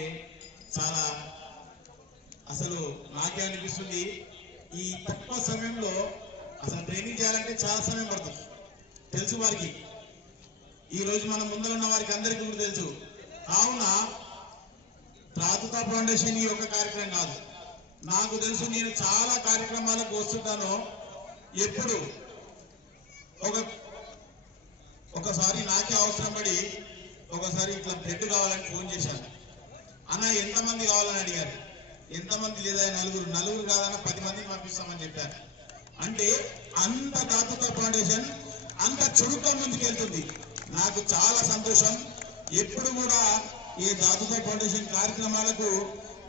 చాలా అసలు నాకే అనిపిస్తుంది. ఈ తక్కువ సమయంలో అసలు ట్రైనింగ్ చేయాలంటే చాలా సమయం పడుతుంది తెలుసు వారికి. ఈ రోజు మన ముందర ఉన్న వారికి అందరికీ కూడా తెలుసు. కావున రాతుతా ఫౌండేషన్ ఈ యొక్క కార్యక్రమం కాదు, నాకు తెలుసు. నేను చాలా కార్యక్రమాలకు వస్తుంటాను. ఎప్పుడు ఒకసారి నాకే అవసరం పడి ఒకసారి ఇట్లా బ్లడ్ కావాలని ఫోన్ చేశాను. అన్న ఎంతమంది కావాలని అడిగారు. ఎంతమంది లేదా నలుగురు కాదన్న 10 మందిని పంపిస్తామని చెప్పారు. అంటే అంత దాతృత్వ ఫౌండేషన్ అంత చురుగ్గా ముందుకెళ్తుంది. నాకు చాలా సంతోషం. ఎప్పుడు కూడా ఈ దాతృత్వ ఫౌండేషన్ కార్యక్రమాలకు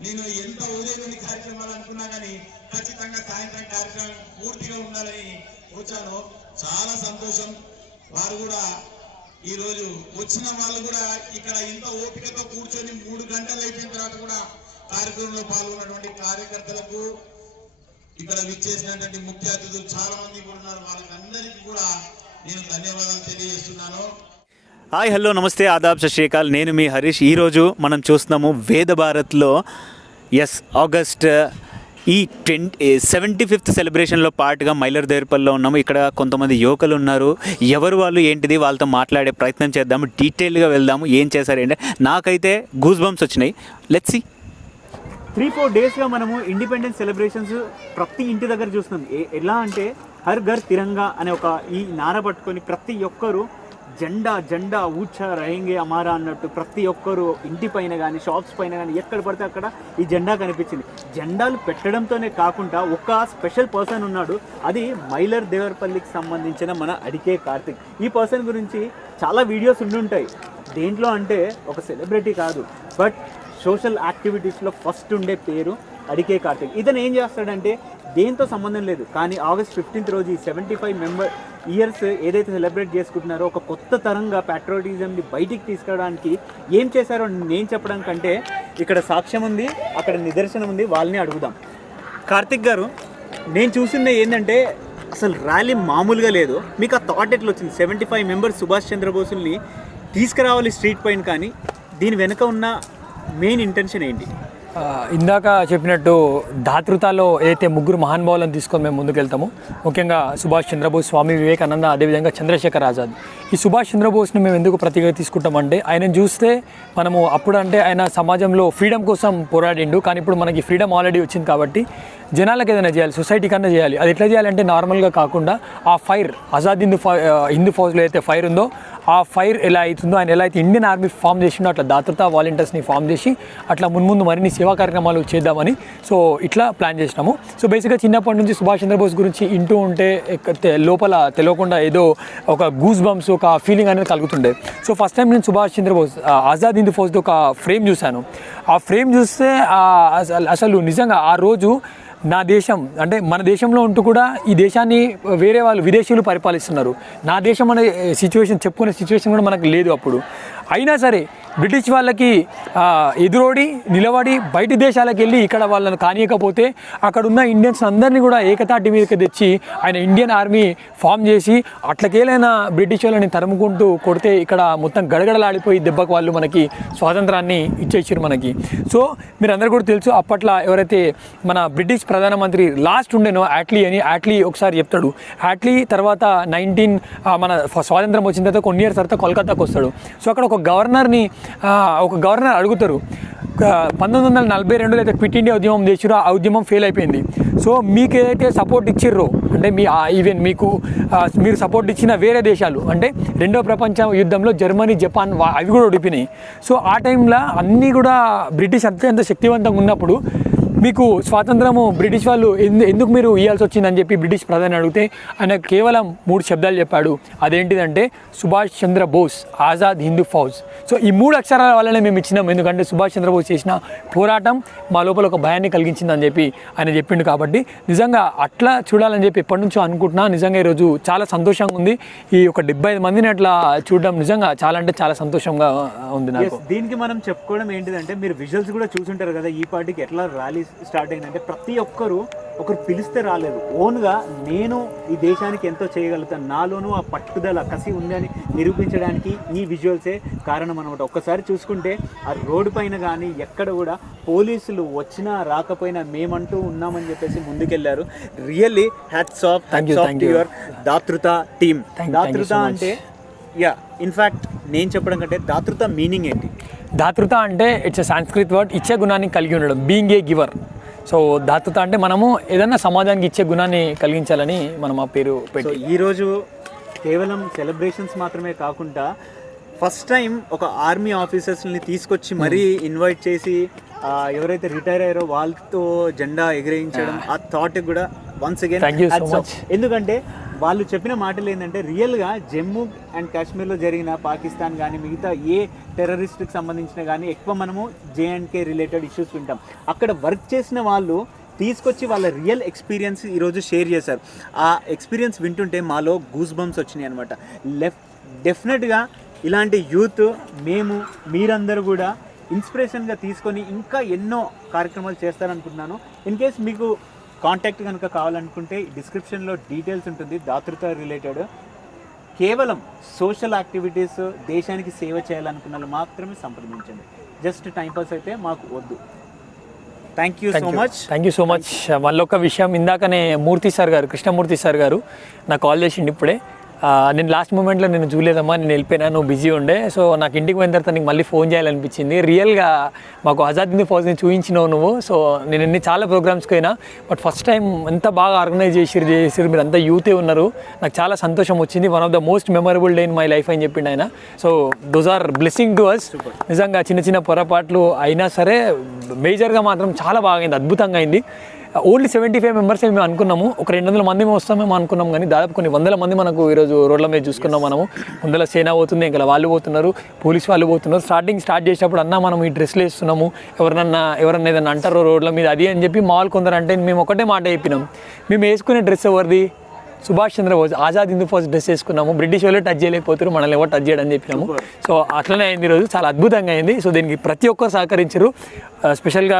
నేను ఎంత ఉదయం నుండి కార్యక్రమాలు అనుకున్నా కానీ ఖచ్చితంగా సాయంత్రం కార్యక్రమం పూర్తిగా ఉండాలని వచ్చాను. చాలా సంతోషం. వారు కూడా ఈ రోజు వచ్చిన వాళ్ళు కూడా ఇక్కడ ఇంత ఓపికతో కూర్చొని 3 గంటలు అయిపోయిన తర్వాత కూడా కార్యక్రమంలో పాల్గొన్నటువంటి కార్యకర్తలకు, ఇక్కడ విచ్చేసినటువంటి ముఖ్య అతిథులు చాలా మంది కూడా ఉన్నారు. వాళ్ళకందరికీ కూడా నేను ధన్యవాదాలు తెలియజేస్తున్నాను. హాయ్, హలో, నమస్తే, ఆదాబ్, సత్ శ్రీ అకాల్. నేను మీ హరీష్. ఈరోజు మనం చూస్తున్నాము వేద భారత్లో ఆగస్ట్ ఈ 75th సెలబ్రేషన్లో పార్ట్గా మైలర్దేర్పల్లిలో ఉన్నాము. ఇక్కడ కొంతమంది యువకులు ఉన్నారు. ఎవరు వాళ్ళు ఏంటిది వాళ్ళతో మాట్లాడే ప్రయత్నం చేద్దాము. డీటెయిల్గా వెళ్దాము. ఏం చేశారు ఏంటంటే నాకైతే గూస్ బంప్స్ వచ్చినాయి. Let's see. 3-4 డేస్గా మనము ఇండిపెండెన్స్ సెలబ్రేషన్స్ ప్రతి ఇంటి దగ్గర చూస్తున్నాం. ఎలా అంటే హర్ ఘర్ తిరంగా అనే ఒక ఈ నార పట్టుకొని ప్రతి ఒక్కరు జెండా జెండా ఊచా రహేంగే అమారా అన్నట్టు ప్రతి ఒక్కరు ఇంటి పైన కానీ షాప్స్ పైన కానీ ఎక్కడ పడితే అక్కడ ఈ జెండా కనిపించింది. జెండాలు పెట్టడంతోనే కాకుండా ఒక స్పెషల్ పర్సన్ ఉన్నాడు. అది మైలర్దేవర్పల్లికి సంబంధించిన మన అడికే కార్తిక్. ఈ పర్సన్ గురించి చాలా వీడియోస్ ఉండుంటాయి. దేంట్లో అంటే ఒక సెలబ్రిటీ కాదు, బట్ సోషల్ యాక్టివిటీస్లో ఫస్ట్ ఉండే పేరు అడికే కార్తిక్. ఇతను ఏం చేస్తాడంటే దేంతో సంబంధం లేదు, కానీ ఆగస్ట్ 15th రోజు ఈ 75 ఇయర్స్ ఏదైతే సెలబ్రేట్ చేసుకుంటున్నారో ఒక కొత్త తరంగా ప్యాట్రోటిజంని బయటికి తీసుకురావడానికి ఏం చేశారో నేను చెప్పడం కంటే ఇక్కడ సాక్ష్యం ఉంది, అక్కడ నిదర్శనం ఉంది. వాళ్ళని అడుగుదాం. కార్తిక్ గారు, నేను చూసింది ఏంటంటే అసలు ర్యాలీ మామూలుగా లేదు. మీకు ఆ థాట్ ఎట్లా వచ్చింది? 75 మెంబర్స్ సుభాష్ చంద్రబోస్ని తీసుకురావాలి స్ట్రీట్ పైన, కానీ దీని వెనుక ఉన్న మెయిన్ ఇంటెన్షన్ ఏంటి? ఇందాక చెప్పినట్టు దాతృతాలో ఏదైతే 3 మహానుభావులను తీసుకొని మేము ముందుకెళ్తామో, ముఖ్యంగా సుభాష్ చంద్రబోస్, స్వామి వివేకానంద, అదేవిధంగా చంద్రశేఖర్ ఆజాద్. ఈ సుభాష్ చంద్రబోస్ని మేము ఎందుకు ప్రతిగా తీసుకుంటామంటే ఆయనను చూస్తే మనము అప్పుడంటే ఆయన సమాజంలో ఫ్రీడమ్ కోసం పోరాడిండు, కానీ ఇప్పుడు మనకి ఫ్రీడమ్ ఆల్రెడీ వచ్చింది కాబట్టి జనాలకు ఏదైనా చేయాలి, సొసైటీ కన్నా చేయాలి. అది ఎట్లా చేయాలంటే నార్మల్గా కాకుండా ఆ ఫైర్ ఆజాద్ హిందూ ఫౌజ్లో అయితే ఫైర్ ఉందో ఆ ఫైర్ ఎలా అవుతుందో, ఆయన ఎలా అయితే ఇండియన్ ఆర్మీ ఫామ్ చేసిండో అట్లా దాతృతా వాలంటీర్స్ని ఫామ్ చేసి అట్లా మున్ముందు మరిన్ని సేవా కార్యక్రమాలు చేద్దామని సో ఇట్లా ప్లాన్ చేసినాము. సో బేసిక్గా చిన్నప్పటి నుంచి సుభాష్ చంద్రబోస్ గురించి వింటూ ఉంటే లోపల తెలియకుండా ఏదో ఒక గూస్ బంప్స్, ఒక ఫీలింగ్ అనేది కలుగుతుండే. సో ఫస్ట్ టైం నేను సుభాష్ చంద్రబోస్ ఆజాద్ హిందూ ఫౌజ్తో ఒక ఫ్రేమ్ చూశాను. ఆ ఫ్రేమ్ చూస్తే అసలు నిజంగా ఆ రోజు నా దేశం అంటే మన దేశంలో ఉంటూ కూడా ఈ దేశాన్ని వేరే వాళ్ళు విదేశీయులు పరిపాలిస్తున్నారు. నా దేశం అనే సిచ్యువేషన్ చెప్పుకునే సిచ్యువేషన్ కూడా మనకు లేదు అప్పుడు. అయినా సరే బ్రిటిష్ వాళ్ళకి ఎదురోడి నిలబడి బయటి దేశాలకు వెళ్ళి ఇక్కడ వాళ్ళని కానీయకపోతే అక్కడ ఉన్న ఇండియన్స్ అందరినీ కూడా ఏకతాటి మీదకి తెచ్చి ఆయన ఇండియన్ ఆర్మీ ఫామ్ చేసి అట్లకేలైనా బ్రిటిష్ వాళ్ళని తరుముకుంటూ కొడితే ఇక్కడ మొత్తం గడగడలాడిపోయి దెబ్బకు వాళ్ళు మనకి స్వాతంత్రాన్ని ఇచ్చేసారు మనకి. సో మీరు అందరూ కూడా తెలుసు, అప్పట్లో ఎవరైతే మన బ్రిటిష్ ప్రధానమంత్రి లాస్ట్ ఉండేనో యాట్లీ ఒకసారి చెప్తాడు. యాట్లీ తర్వాత మన స్వాతంత్రం వచ్చిన తర్వాత కొన్ని ఇయర్స్ తర్వాత కోల్కతాకు వస్తాడు. సో అక్కడ ఒక గవర్నర్ అడుగుతారు, 1942లో అయితే క్విట్ ఇండియా ఉద్యమం చేసిరో ఆ ఉద్యమం ఫెయిల్ అయిపోయింది. సో మీకు ఏదైతే సపోర్ట్ ఇచ్చిర్రో అంటే మీరు సపోర్ట్ ఇచ్చిన వేరే దేశాలు అంటే 2వ ప్రపంచ యుద్ధంలో జర్మనీ, జపాన్ అవి కూడా ఓడిపోయినాయి. సో ఆ టైంలో అన్నీ కూడా బ్రిటిష్ అత్యంత శక్తివంతంగా ఉన్నప్పుడు మీకు స్వాతంత్రము బ్రిటిష్ వాళ్ళు ఎందుకు మీరు ఇవ్వాల్సి వచ్చిందని చెప్పి బ్రిటిష్ ప్రధాని అడిగితే ఆయన కేవలం 3 శబ్దాలు చెప్పాడు. అదేంటిదంటే సుభాష్ చంద్రబోస్, ఆజాద్ హిందూ ఫౌజ్. సో ఈ 3 అక్షరాల వల్లనే మేము ఇచ్చినాం, ఎందుకంటే సుభాష్ చంద్రబోస్ చేసిన పోరాటం మా లోపల ఒక భయాన్ని కలిగించిందని చెప్పి ఆయన చెప్పిండు. కాబట్టి నిజంగా అట్లా చూడాలని చెప్పి ఎప్పటి నుంచో అనుకుంటున్నా. నిజంగా ఈరోజు చాలా సంతోషంగా ఉంది. ఈ ఒక 75 మందిని అట్లా చూడడం నిజంగా చాలా అంటే చాలా సంతోషంగా ఉంది నాకు. దీనికి మనం చెప్పుకోవడం ఏంటిదంటే మీరు విజువల్స్ కూడా చూసుంటారు కదా, ఈ పార్టీకి ఎట్లా ర్యాలీస్ స్టార్ట్ అయిందంటే ప్రతి ఒక్కరు ఒకరు పిలిస్తే రాలేదు, ఓన్గా నేను ఈ దేశానికి ఎంతో చేయగలుగుతాను, నాలోనూ ఆ పట్టుదల కసి ఉంది అని నిరూపించడానికి ఈ విజువల్సే కారణం అనమాట. ఒక్కసారి చూసుకుంటే ఆ రోడ్డు పైన కానీ ఎక్కడ కూడా పోలీసులు వచ్చినా రాకపోయినా మేమంటూ ఉన్నామని చెప్పేసి ముందుకెళ్లారు. Really hats off to your Datruta team. Datruta అంటే ఇన్ఫ్యాక్ట్ నేను చెప్పడం కంటే దాతృత మీనింగ్ ఏంటి? దాతృత అంటే ఇట్స్ ఎ సాంస్క్రిట్ వర్డ్, ఇచ్చే గుణాన్ని కలిగి ఉండడం, బీయింగ్ ఏ గివర్. సో దాతృత అంటే మనము ఏదన్నా సమాజానికి ఇచ్చే గుణాన్ని కలిగించాలని మనం ఆ పేరు పెట్టి. ఈరోజు కేవలం సెలబ్రేషన్స్ మాత్రమే కాకుండా ఫస్ట్ టైం ఒక ఆర్మీ ఆఫీసర్స్ని తీసుకొచ్చి మరీ ఇన్వైట్ చేసి ఎవరైతే రిటైర్ అయ్యారో వాళ్ళతో జెండా ఎగిరేయించడం, ఆ థాట్ కూడా వన్స్ అగైన్ ఎందుకంటే వాళ్ళు చెప్పిన మాటలు ఏంటంటే రియల్గా జమ్మూ అండ్ కాశ్మీర్లో జరిగిన పాకిస్తాన్ కానీ మిగతా ఏ టెర్రరిస్ట్కి సంబంధించిన కానీ ఎక్కువ మనము JNK రిలేటెడ్ ఇష్యూస్ వింటాం. అక్కడ వర్క్ చేసిన వాళ్ళు తీసుకొచ్చి వాళ్ళ రియల్ ఎక్స్పీరియన్స్ ఈరోజు షేర్ చేశారు. ఆ ఎక్స్పీరియన్స్ వింటుంటే మాలో గూస్ బంప్స్ వచ్చినాయి అనమాట. డెఫినెట్గా ఇలాంటి యూత్ మీరందరూ కూడా ఇన్స్పిరేషన్గా తీసుకొని ఇంకా ఎన్నో కార్యక్రమాలు చేస్తారనుకుంటున్నాను. ఇన్ కేస్ మీకు కాంటాక్ట్ కనుక కావాలనుకుంటే డిస్క్రిప్షన్లో డీటెయిల్స్ ఉంటుంది దాతృత రిలేటెడ్. కేవలం సోషల్ యాక్టివిటీస్, దేశానికి సేవ చేయాలనుకున్న వాళ్ళు మాత్రమే సంప్రదించండి. జస్ట్ టైంపాస్ అయితే మాకు వద్దు. Thank you so much. వాళ్ళ ఒక విషయం, ఇందాకనే కృష్ణమూర్తి సార్ గారు నాకు కాల్ చేసిండు ఇప్పుడే. నేను లాస్ట్ మూమెంట్లో నేను చూడలేదమ్మా, నేను వెళ్ళిపోయినా, నువ్వు బిజీ ఉండే. సో నాకు ఇంటికి పోయిన తర్వాత నీకు మళ్ళీ ఫోన్ చేయాలనిపించింది. రియల్గా మాకు ఆజాద్ హింద్ ఫౌజ్ని చూపించినావు నువ్వు. సో నేను చాలా ప్రోగ్రామ్స్కి పోయినా, బట్ ఫస్ట్ టైం ఎంత బాగా ఆర్గనైజ్ చేసిరు మీరు, అంతా యూతే ఉన్నారు. నాకు చాలా సంతోషం వచ్చింది. One of the most memorable day in my life అని చెప్పిండు ఆయన. So those are blessing to us. నిజంగా చిన్న చిన్న పొరపాట్లు అయినా సరే మేజర్గా మాత్రం చాలా బాగా అయింది, అద్భుతంగా అయింది. ఓన్లీ 75 మెంబర్స్ మేము అనుకున్నాము, ఒక 200 మంది వస్తామేమో అనుకున్నాం, కానీ దాదాపు కొన్ని వందల మంది మనకు ఈరోజు రోడ్ల మీద చూసుకున్నాం. మనము ముందర సేన పోతుంది, ఇంకా వాళ్ళు పోతున్నారు, పోలీసు వాళ్ళు పోతున్నారు. స్టార్ట్ చేసేటప్పుడు అన్నా మనం ఈ డ్రెస్లు వేస్తున్నాము, ఎవరన్నా ఏదన్నా అంటారో రోడ్ల మీద అది అని చెప్పి మామూలు కొందరు అంటే మేము ఒకటే మాట చెప్పినాం, మేము వేసుకునే డ్రెస్ ఎవరిది? సుభాష్ చంద్రబోస్ ఆజాద్ హింద్ ఫౌజ్ డ్రెస్ వేసుకున్నాము. బ్రిటిష్ వాళ్ళు టచ్ చేయలేకపోతారు, మనల్ని ఎవరు టచ్ చేయడం అని చెప్పినాము. సో అట్లనే అయింది ఈరోజు, చాలా అద్భుతంగా అయింది. సో దీనికి ప్రతి ఒక్కరు సహకరించారు. స్పెషల్గా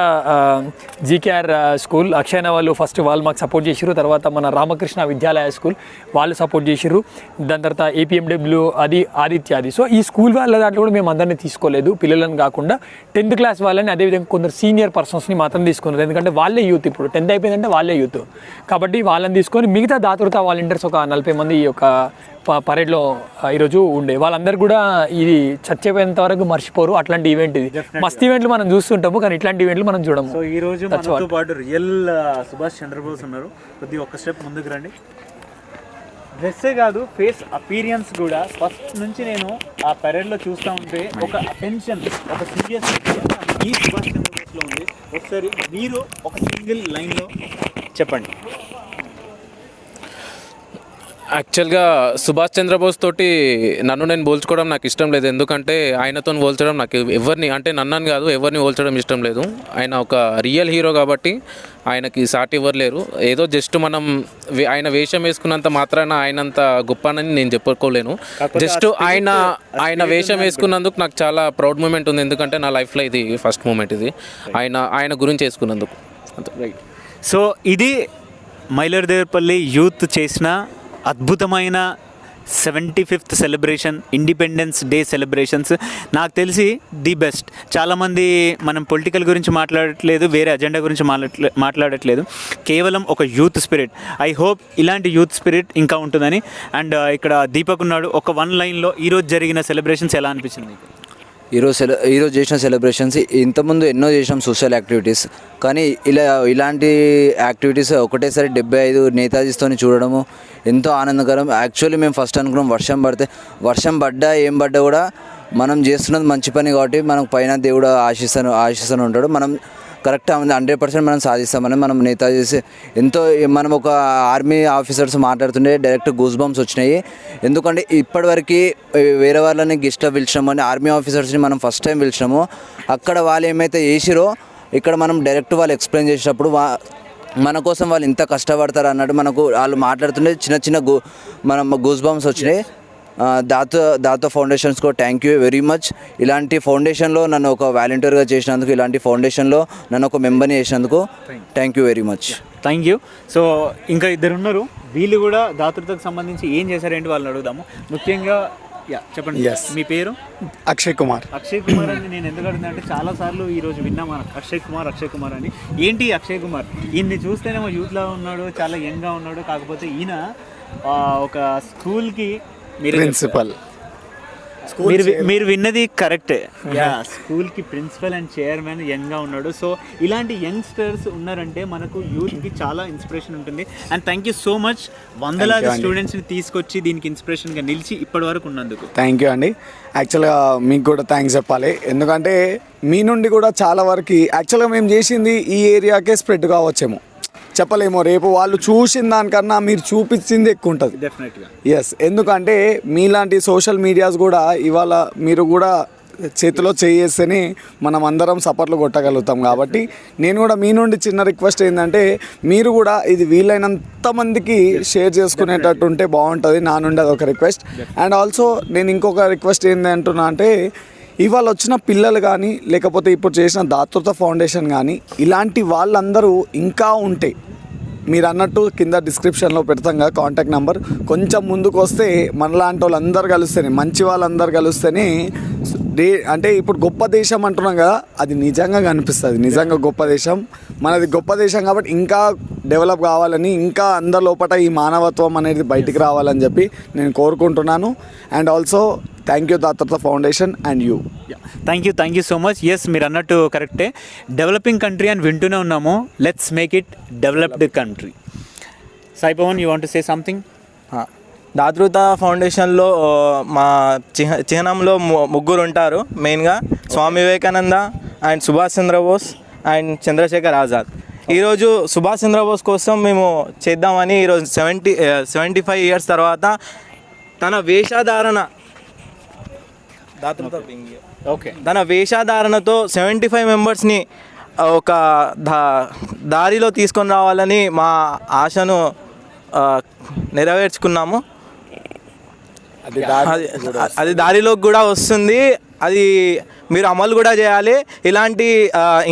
GKR స్కూల్ అక్షయన వాళ్ళు వాళ్ళు మాకు సపోర్ట్ చేసిరు. తర్వాత మన రామకృష్ణ విద్యాలయ స్కూల్ వాళ్ళు సపోర్ట్ చేసిరు. దాని తర్వాత APMW ఆదిత్యాది. సో ఈ స్కూల్ వాళ్ళ దాంట్లో కూడా మేము అందరినీ తీసుకోలేదు, పిల్లలను కాకుండా 10th క్లాస్ వాళ్ళని, అదేవిధంగా కొందరు సీనియర్ పర్సన్స్ని మాత్రం తీసుకున్నారు. ఎందుకంటే వాళ్ళే యూత్, ఇప్పుడు 10th అయిపోయిందంటే వాళ్ళే యూత్ కాబట్టి వాళ్ళని తీసుకొని మిగతా దాతృత వాలంటీర్స్ ఒక 40 మంది ఈ యొక్క పరేడ్లో ఈరోజు ఉండే వాళ్ళందరూ కూడా ఇది చచ్చిపోయేంత వరకు మర్చిపోరు. అట్లాంటి ఈవెంట్ ఇది, మస్త్ ఈవెంట్లు మనం చూస్తుంటాము, కానీ ఇట్లాంటి ఈవెంట్లు మనం చూడము. సో ఈ రోజు మనతో పాటు రియల్ సుభాష్ చంద్రబోస్ ఉన్నారు. కొద్దిగా ఒక్క స్టెప్ ముందుకు రండి. డ్రెస్సే కాదు, ఫేస్ అపీరియన్స్ కూడా ఫస్ట్ నుంచి నేను ఆ పరేడ్లో చూస్తూ ఉంటే ఒక అటెన్షన్, ఒక సీరియస్ ఈ సుభాష్ చంద్రబోస్లో ఉంది. ఒకసారి మీరు ఒక సింగిల్ లైన్లో చెప్పండి. యాక్చువల్గా సుభాష్ చంద్రబోస్ తోటి నన్ను నేను పోల్చుకోవడం నాకు ఇష్టం లేదు. ఎందుకంటే ఆయనతో పోల్చడం నాకు ఎవరిని, అంటే నన్నని కాదు ఎవరిని పోల్చడం ఇష్టం లేదు. ఆయన ఒక రియల్ హీరో కాబట్టి ఆయనకి సాటి ఎవరు లేరు. ఏదో జస్ట్ మనం ఆయన వేషం వేసుకున్నంత మాత్రాన ఆయనంత గొప్పనని నేను చెప్పుకోలేను. జస్ట్ ఆయన వేషం వేసుకున్నందుకు నాకు చాలా ప్రౌడ్ మూమెంట్ ఉంది. ఎందుకంటే నా లైఫ్లో ఇది ఫస్ట్ మూమెంట్, ఇది ఆయన గురించి వేసుకున్నందుకు. రైట్. సో ఇది మైలర్దేవరపల్లి యూత్ చేసిన అద్భుతమైన 75th celebration, independence day celebrations. నాకు తెలిసి ది బెస్ట్. చాలామంది మనం పొలిటికల్ గురించి మాట్లాడట్లేదు, వేరే అజెండా గురించి మాట్లాడట్లేదు, కేవలం ఒక యూత్ స్పిరిట్. ఐ హోప్ ఇలాంటి యూత్ స్పిరిట్ ఇంకా ఉంటుందని. అండ్ ఇక్కడ దీపక్ ఉన్నాడు. ఒక 1 లైన్లో ఈరోజు జరిగిన సెలబ్రేషన్స్ ఎలా అనిపించింది? ఈరోజు చేసిన సెలబ్రేషన్స్ ఇంతకుముందు ఎన్నో చేసినాం సోషల్ యాక్టివిటీస్, కానీ ఇలాంటి యాక్టివిటీస్ ఒకటేసారి 75 నేతాజీస్తో చూడడము ఎంతో ఆనందకరం. యాక్చువల్లీ మేము ఫస్ట్ అనుకున్నాం వర్షం పడ్డా ఏం పడ్డా కూడా మనం చేస్తున్నది మంచి పని కాబట్టి మనకు పైన దేవుడు ఆశిస్తూనే ఉంటాడు. మనం కరెక్ట్ 100% మనం సాధిస్తామని మనం నేతాజీ ఎంతో మనం ఒక ఆర్మీ ఆఫీసర్స్ మాట్లాడుతుంటే డైరెక్ట్ గూస్ బంప్స్ వచ్చినాయి. ఎందుకంటే ఇప్పటివరకు వేరే వాళ్ళని గెస్ట్గా పిలిచినాము అని ఆర్మీ ఆఫీసర్స్ని మనం ఫస్ట్ టైం పిలిచినాము. అక్కడ వాళ్ళు ఏమైతే చేసిరో ఇక్కడ మనం డైరెక్ట్ వాళ్ళు ఎక్స్ప్లెయిన్ చేసేటప్పుడు మన కోసం వాళ్ళు ఇంత కష్టపడతారు అన్నట్టు మనకు వాళ్ళు మాట్లాడుతుంటే చిన్న మనం గూస్ బంప్స్ వచ్చినాయి. దాతో ఫౌండేషన్స్కో థ్యాంక్ యూ వెరీ మచ్. ఇలాంటి ఫౌండేషన్లో నన్ను ఒక వాలంటీర్గా చేసినందుకు, ఇలాంటి ఫౌండేషన్లో నన్ను ఒక మెంబర్ని చేసినందుకు thank you very much. Thank you. So ఇంకా ఇద్దరు ఉన్నారు, వీళ్ళు కూడా దాతృతకు సంబంధించి ఏం చేశారేంటి వాళ్ళని అడుగుదాము. ముఖ్యంగా చెప్పండి, మీ పేరు? అక్షయ్ కుమార్. అక్షయ్ కుమార్ అని నేను ఎందుకు అడిగినా అంటే చాలాసార్లు ఈరోజు విన్నాము అక్షయ్ కుమార్ అని. ఏంటి అక్షయ్ కుమార్? ఈయన్ని చూస్తేనేమో యూత్లో ఉన్నాడు, చాలా యంగ్గా ఉన్నాడు. కాకపోతే ఈయన ఒక స్కూల్కి ప్రిన్సిపల్. మీరు విన్నది కరెక్టే. స్కూల్కి ప్రిన్సిపల్ అండ్ చైర్మన్ యంగ్గా ఉన్నాడు. సో ఇలాంటి యంగ్స్టర్స్ ఉన్నారంటే మనకు యూత్కి చాలా ఇన్స్పిరేషన్ ఉంటుంది. And thank you so much, వందలాది స్టూడెంట్స్ని తీసుకొచ్చి దీనికి ఇన్స్పిరేషన్గా నిలిచి ఇప్పటి వరకు ఉన్నందుకు. థ్యాంక్ యూ అండి. యాక్చువల్గా మీకు కూడా థ్యాంక్స్ చెప్పాలి, ఎందుకంటే మీ నుండి కూడా చాలా వరకు యాక్చువల్గా మేము చేసింది ఈ ఏరియాకే స్ప్రెడ్ కావచ్చేమో, చెప్పలేమో. రేపు వాళ్ళు చూసిన దానికన్నా మీరు చూపించింది ఎక్కువ ఉంటుంది డెఫినెట్గా. ఎస్, ఎందుకంటే మీలాంటి సోషల్ మీడియాస్ కూడా ఇవాళ మీరు కూడా చేతిలో చేస్తేనే మనం అందరం సపోర్ట్లు కొట్టగలుగుతాం. కాబట్టి నేను కూడా మీ నుండి చిన్న రిక్వెస్ట్ ఏంటంటే మీరు కూడా ఇది వీలైనంత మందికి షేర్ చేసుకునేటట్టు ఉంటే బాగుంటుంది. నా నుండి అదొక రిక్వెస్ట్. అండ్ ఆల్సో నేను ఇంకొక రిక్వెస్ట్ ఏంటంటున్నా అంటే, ఇవాళ వచ్చిన పిల్లలు కానీ లేకపోతే ఇప్పుడు చేసిన దాతృత ఫౌండేషన్ కానీ ఇలాంటి వాళ్ళందరూ ఇంకా ఉంటే మీరు అన్నట్టు కింద డిస్క్రిప్షన్లో పెడతాం కదా కాంటాక్ట్ నెంబర్. కొంచెం ముందుకు వస్తే మనలాంటి వాళ్ళందరూ కలిస్తేనే, మంచి వాళ్ళందరూ కలిస్తేనే అంటే ఇప్పుడు గొప్ప దేశం అంటున్నాం కదా, అది నిజంగా కనిపిస్తుంది. నిజంగా గొప్ప దేశం మనది, గొప్ప దేశం. కాబట్టి ఇంకా డెవలప్ కావాలని, ఇంకా అందరి లోపల ఈ మానవత్వం అనేది బయటికి రావాలని చెప్పి నేను కోరుకుంటున్నాను. And also thank you Datruta foundation and you. Thank you so much. Yes, మీరు అన్నట్టు కరెక్టే. డెవలపింగ్ కంట్రీ అని వింటూనే ఉన్నాము. Let's make it developed country. Sai Pavan, you want to say something? Datruta ఫౌండేషన్లో మా చిహ్నంలో ముగ్గురు ఉంటారు మెయిన్గా, స్వామి వివేకానంద అండ్ సుభాష్ చంద్రబోస్ అండ్ చంద్రశేఖర్ ఆజాద్. ఈరోజు సుభాష్ చంద్రబోస్ కోసం మేము చేద్దామని ఈరోజు 75 ఇయర్స్ తర్వాత తన వేషధారణతో 75 మెంబర్స్ని ఒక దారిలో తీసుకొని రావాలని మా ఆశను నెరవేర్చుకున్నాము. అది దారిలోకి కూడా వస్తుంది, అది మీరు అమలు కూడా చేయాలి. ఇలాంటి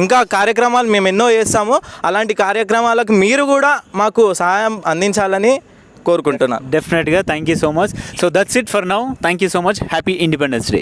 ఇంకా కార్యక్రమాలు మేము ఎన్నో చేస్తాము. అలాంటి కార్యక్రమాలకు మీరు కూడా మాకు సహాయం అందించాలని కోరుకుంటున్నాను. డెఫినెట్గా. Thank you so much. So that's it for now. Thank you so much. Happy independence day.